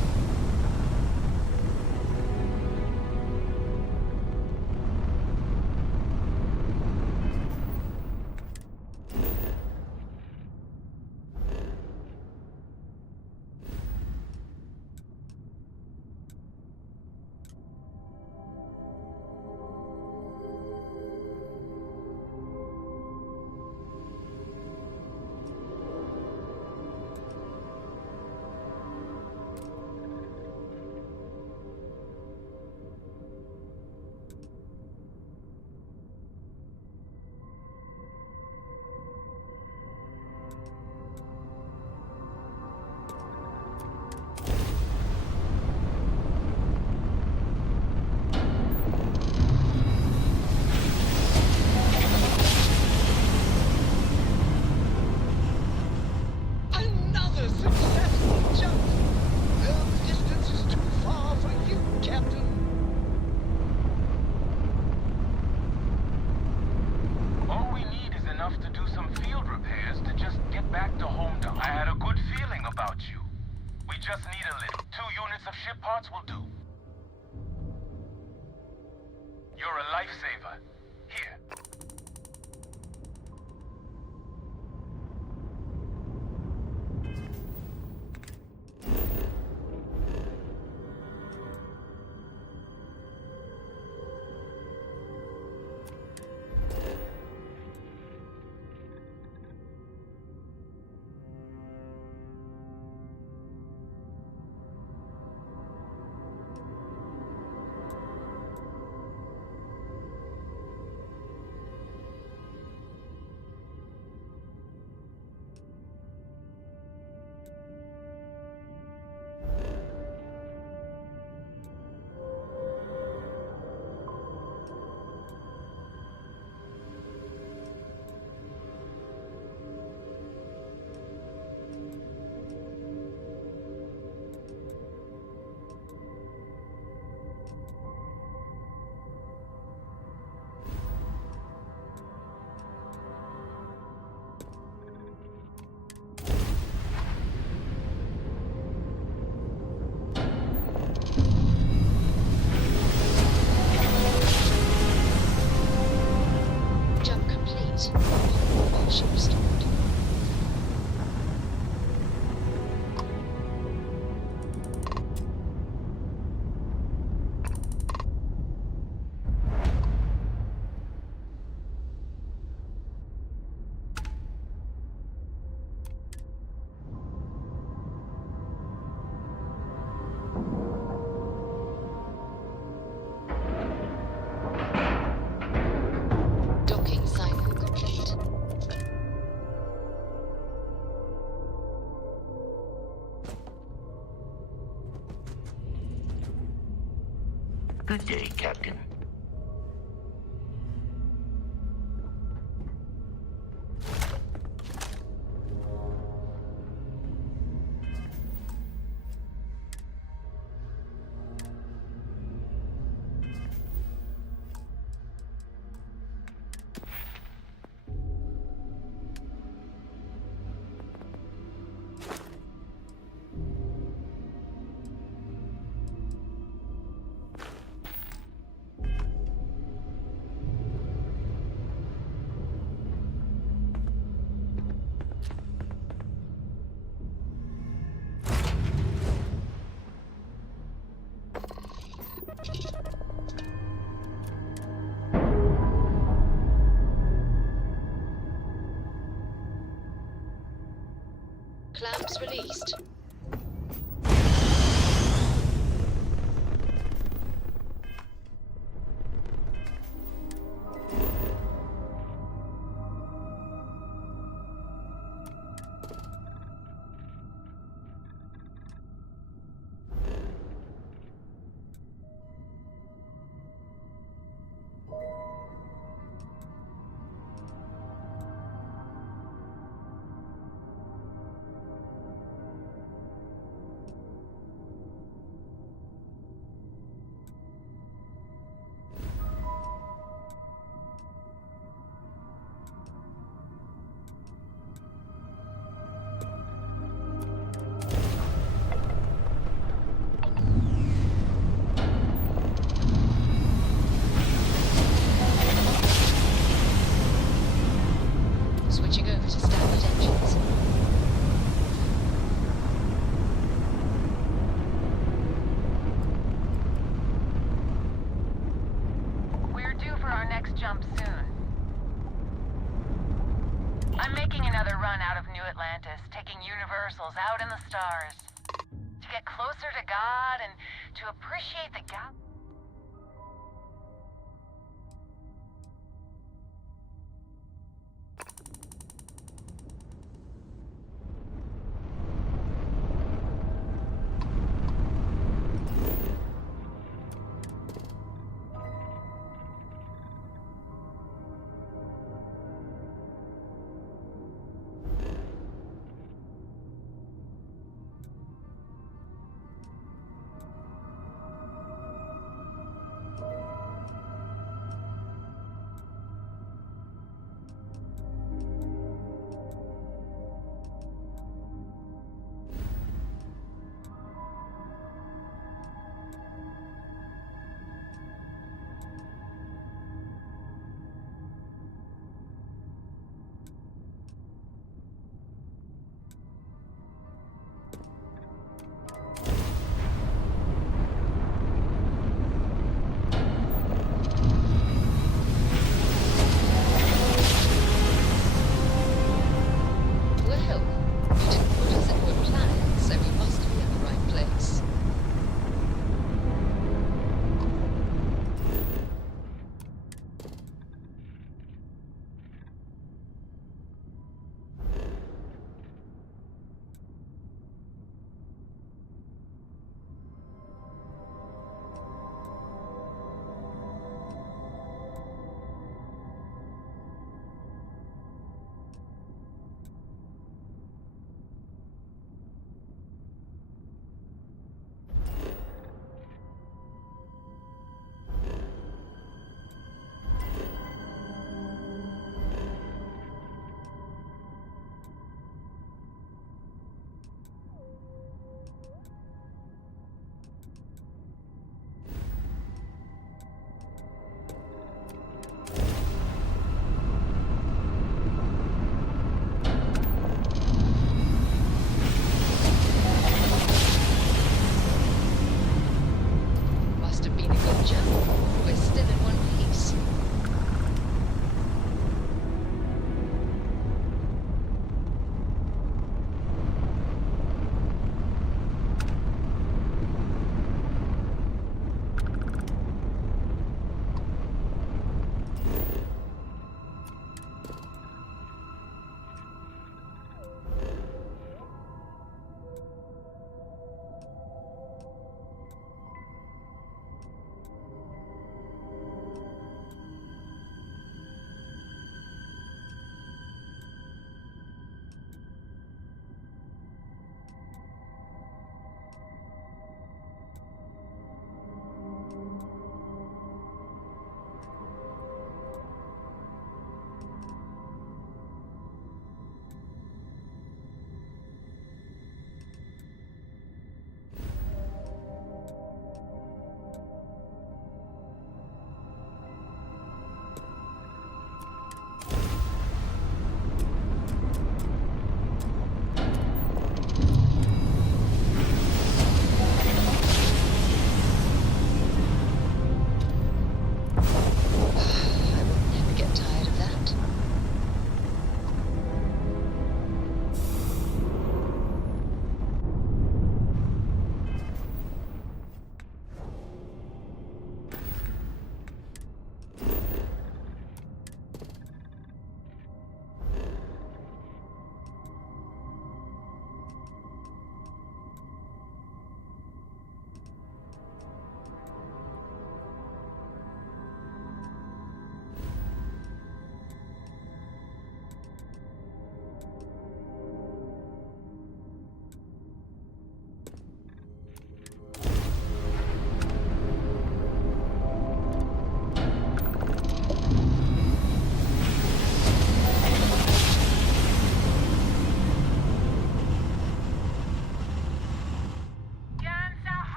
Another successful jump! Well, the distance is too far for you, Captain. All we need is enough to do some field repairs to just get back to home down. I had a good feeling about you. We just need a little. 2 units of ship parts will do. You're a lifesaver. Here. conditions. All ship restored. Docking cycle complete. Good day, Captain. Clamps released. Switching over to standard engines. We're due for our next jump soon. I'm making another run out of New Atlantis, taking Universals out in the stars. To get closer to God and to appreciate the galaxy.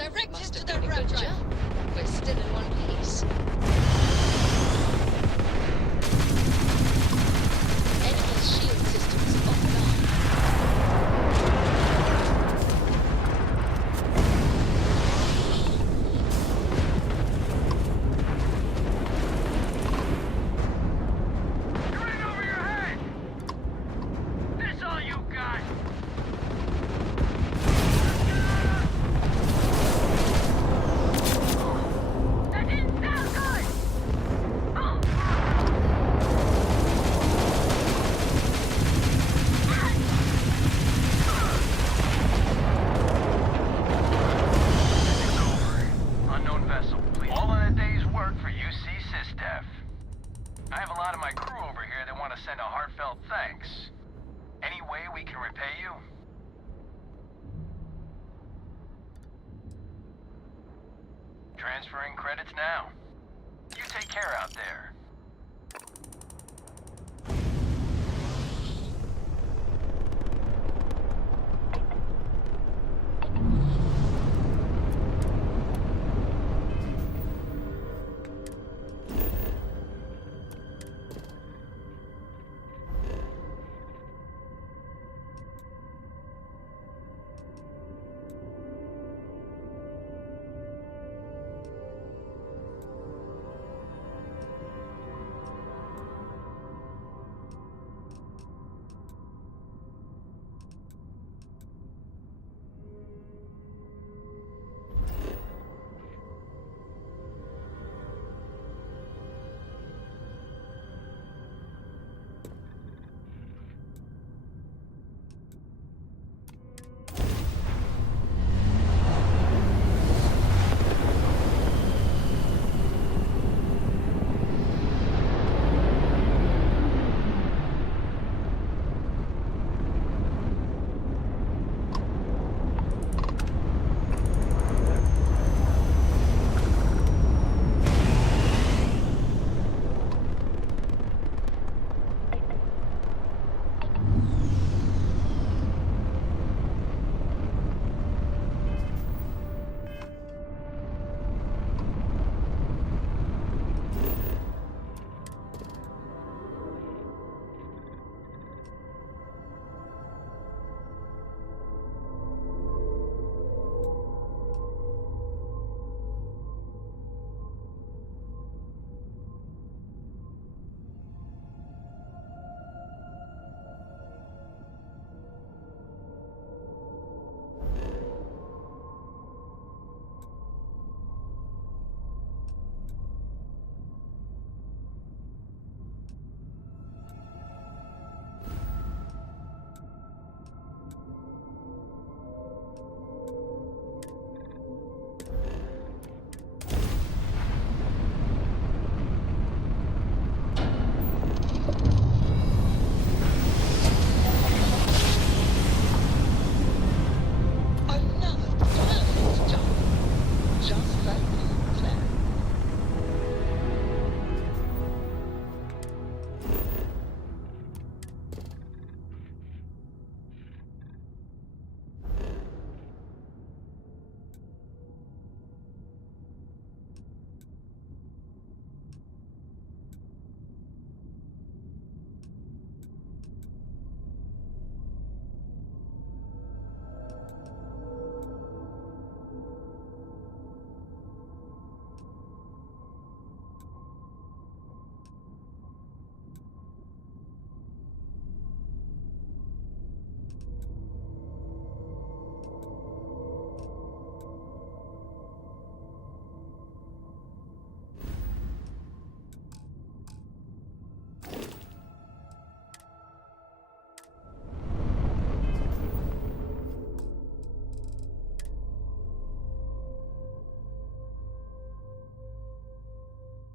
Direct must have done a good job. We're still in one piece. Enemy shield systems offline. You're in over your head! This all you got? That didn't sound good! Unknown vessel, please. All in a day's work for UC SysDef. I have a lot of my crew over here that want to send a heartfelt thanks. Any way we can repay you? Transferring credits now. You take care out there.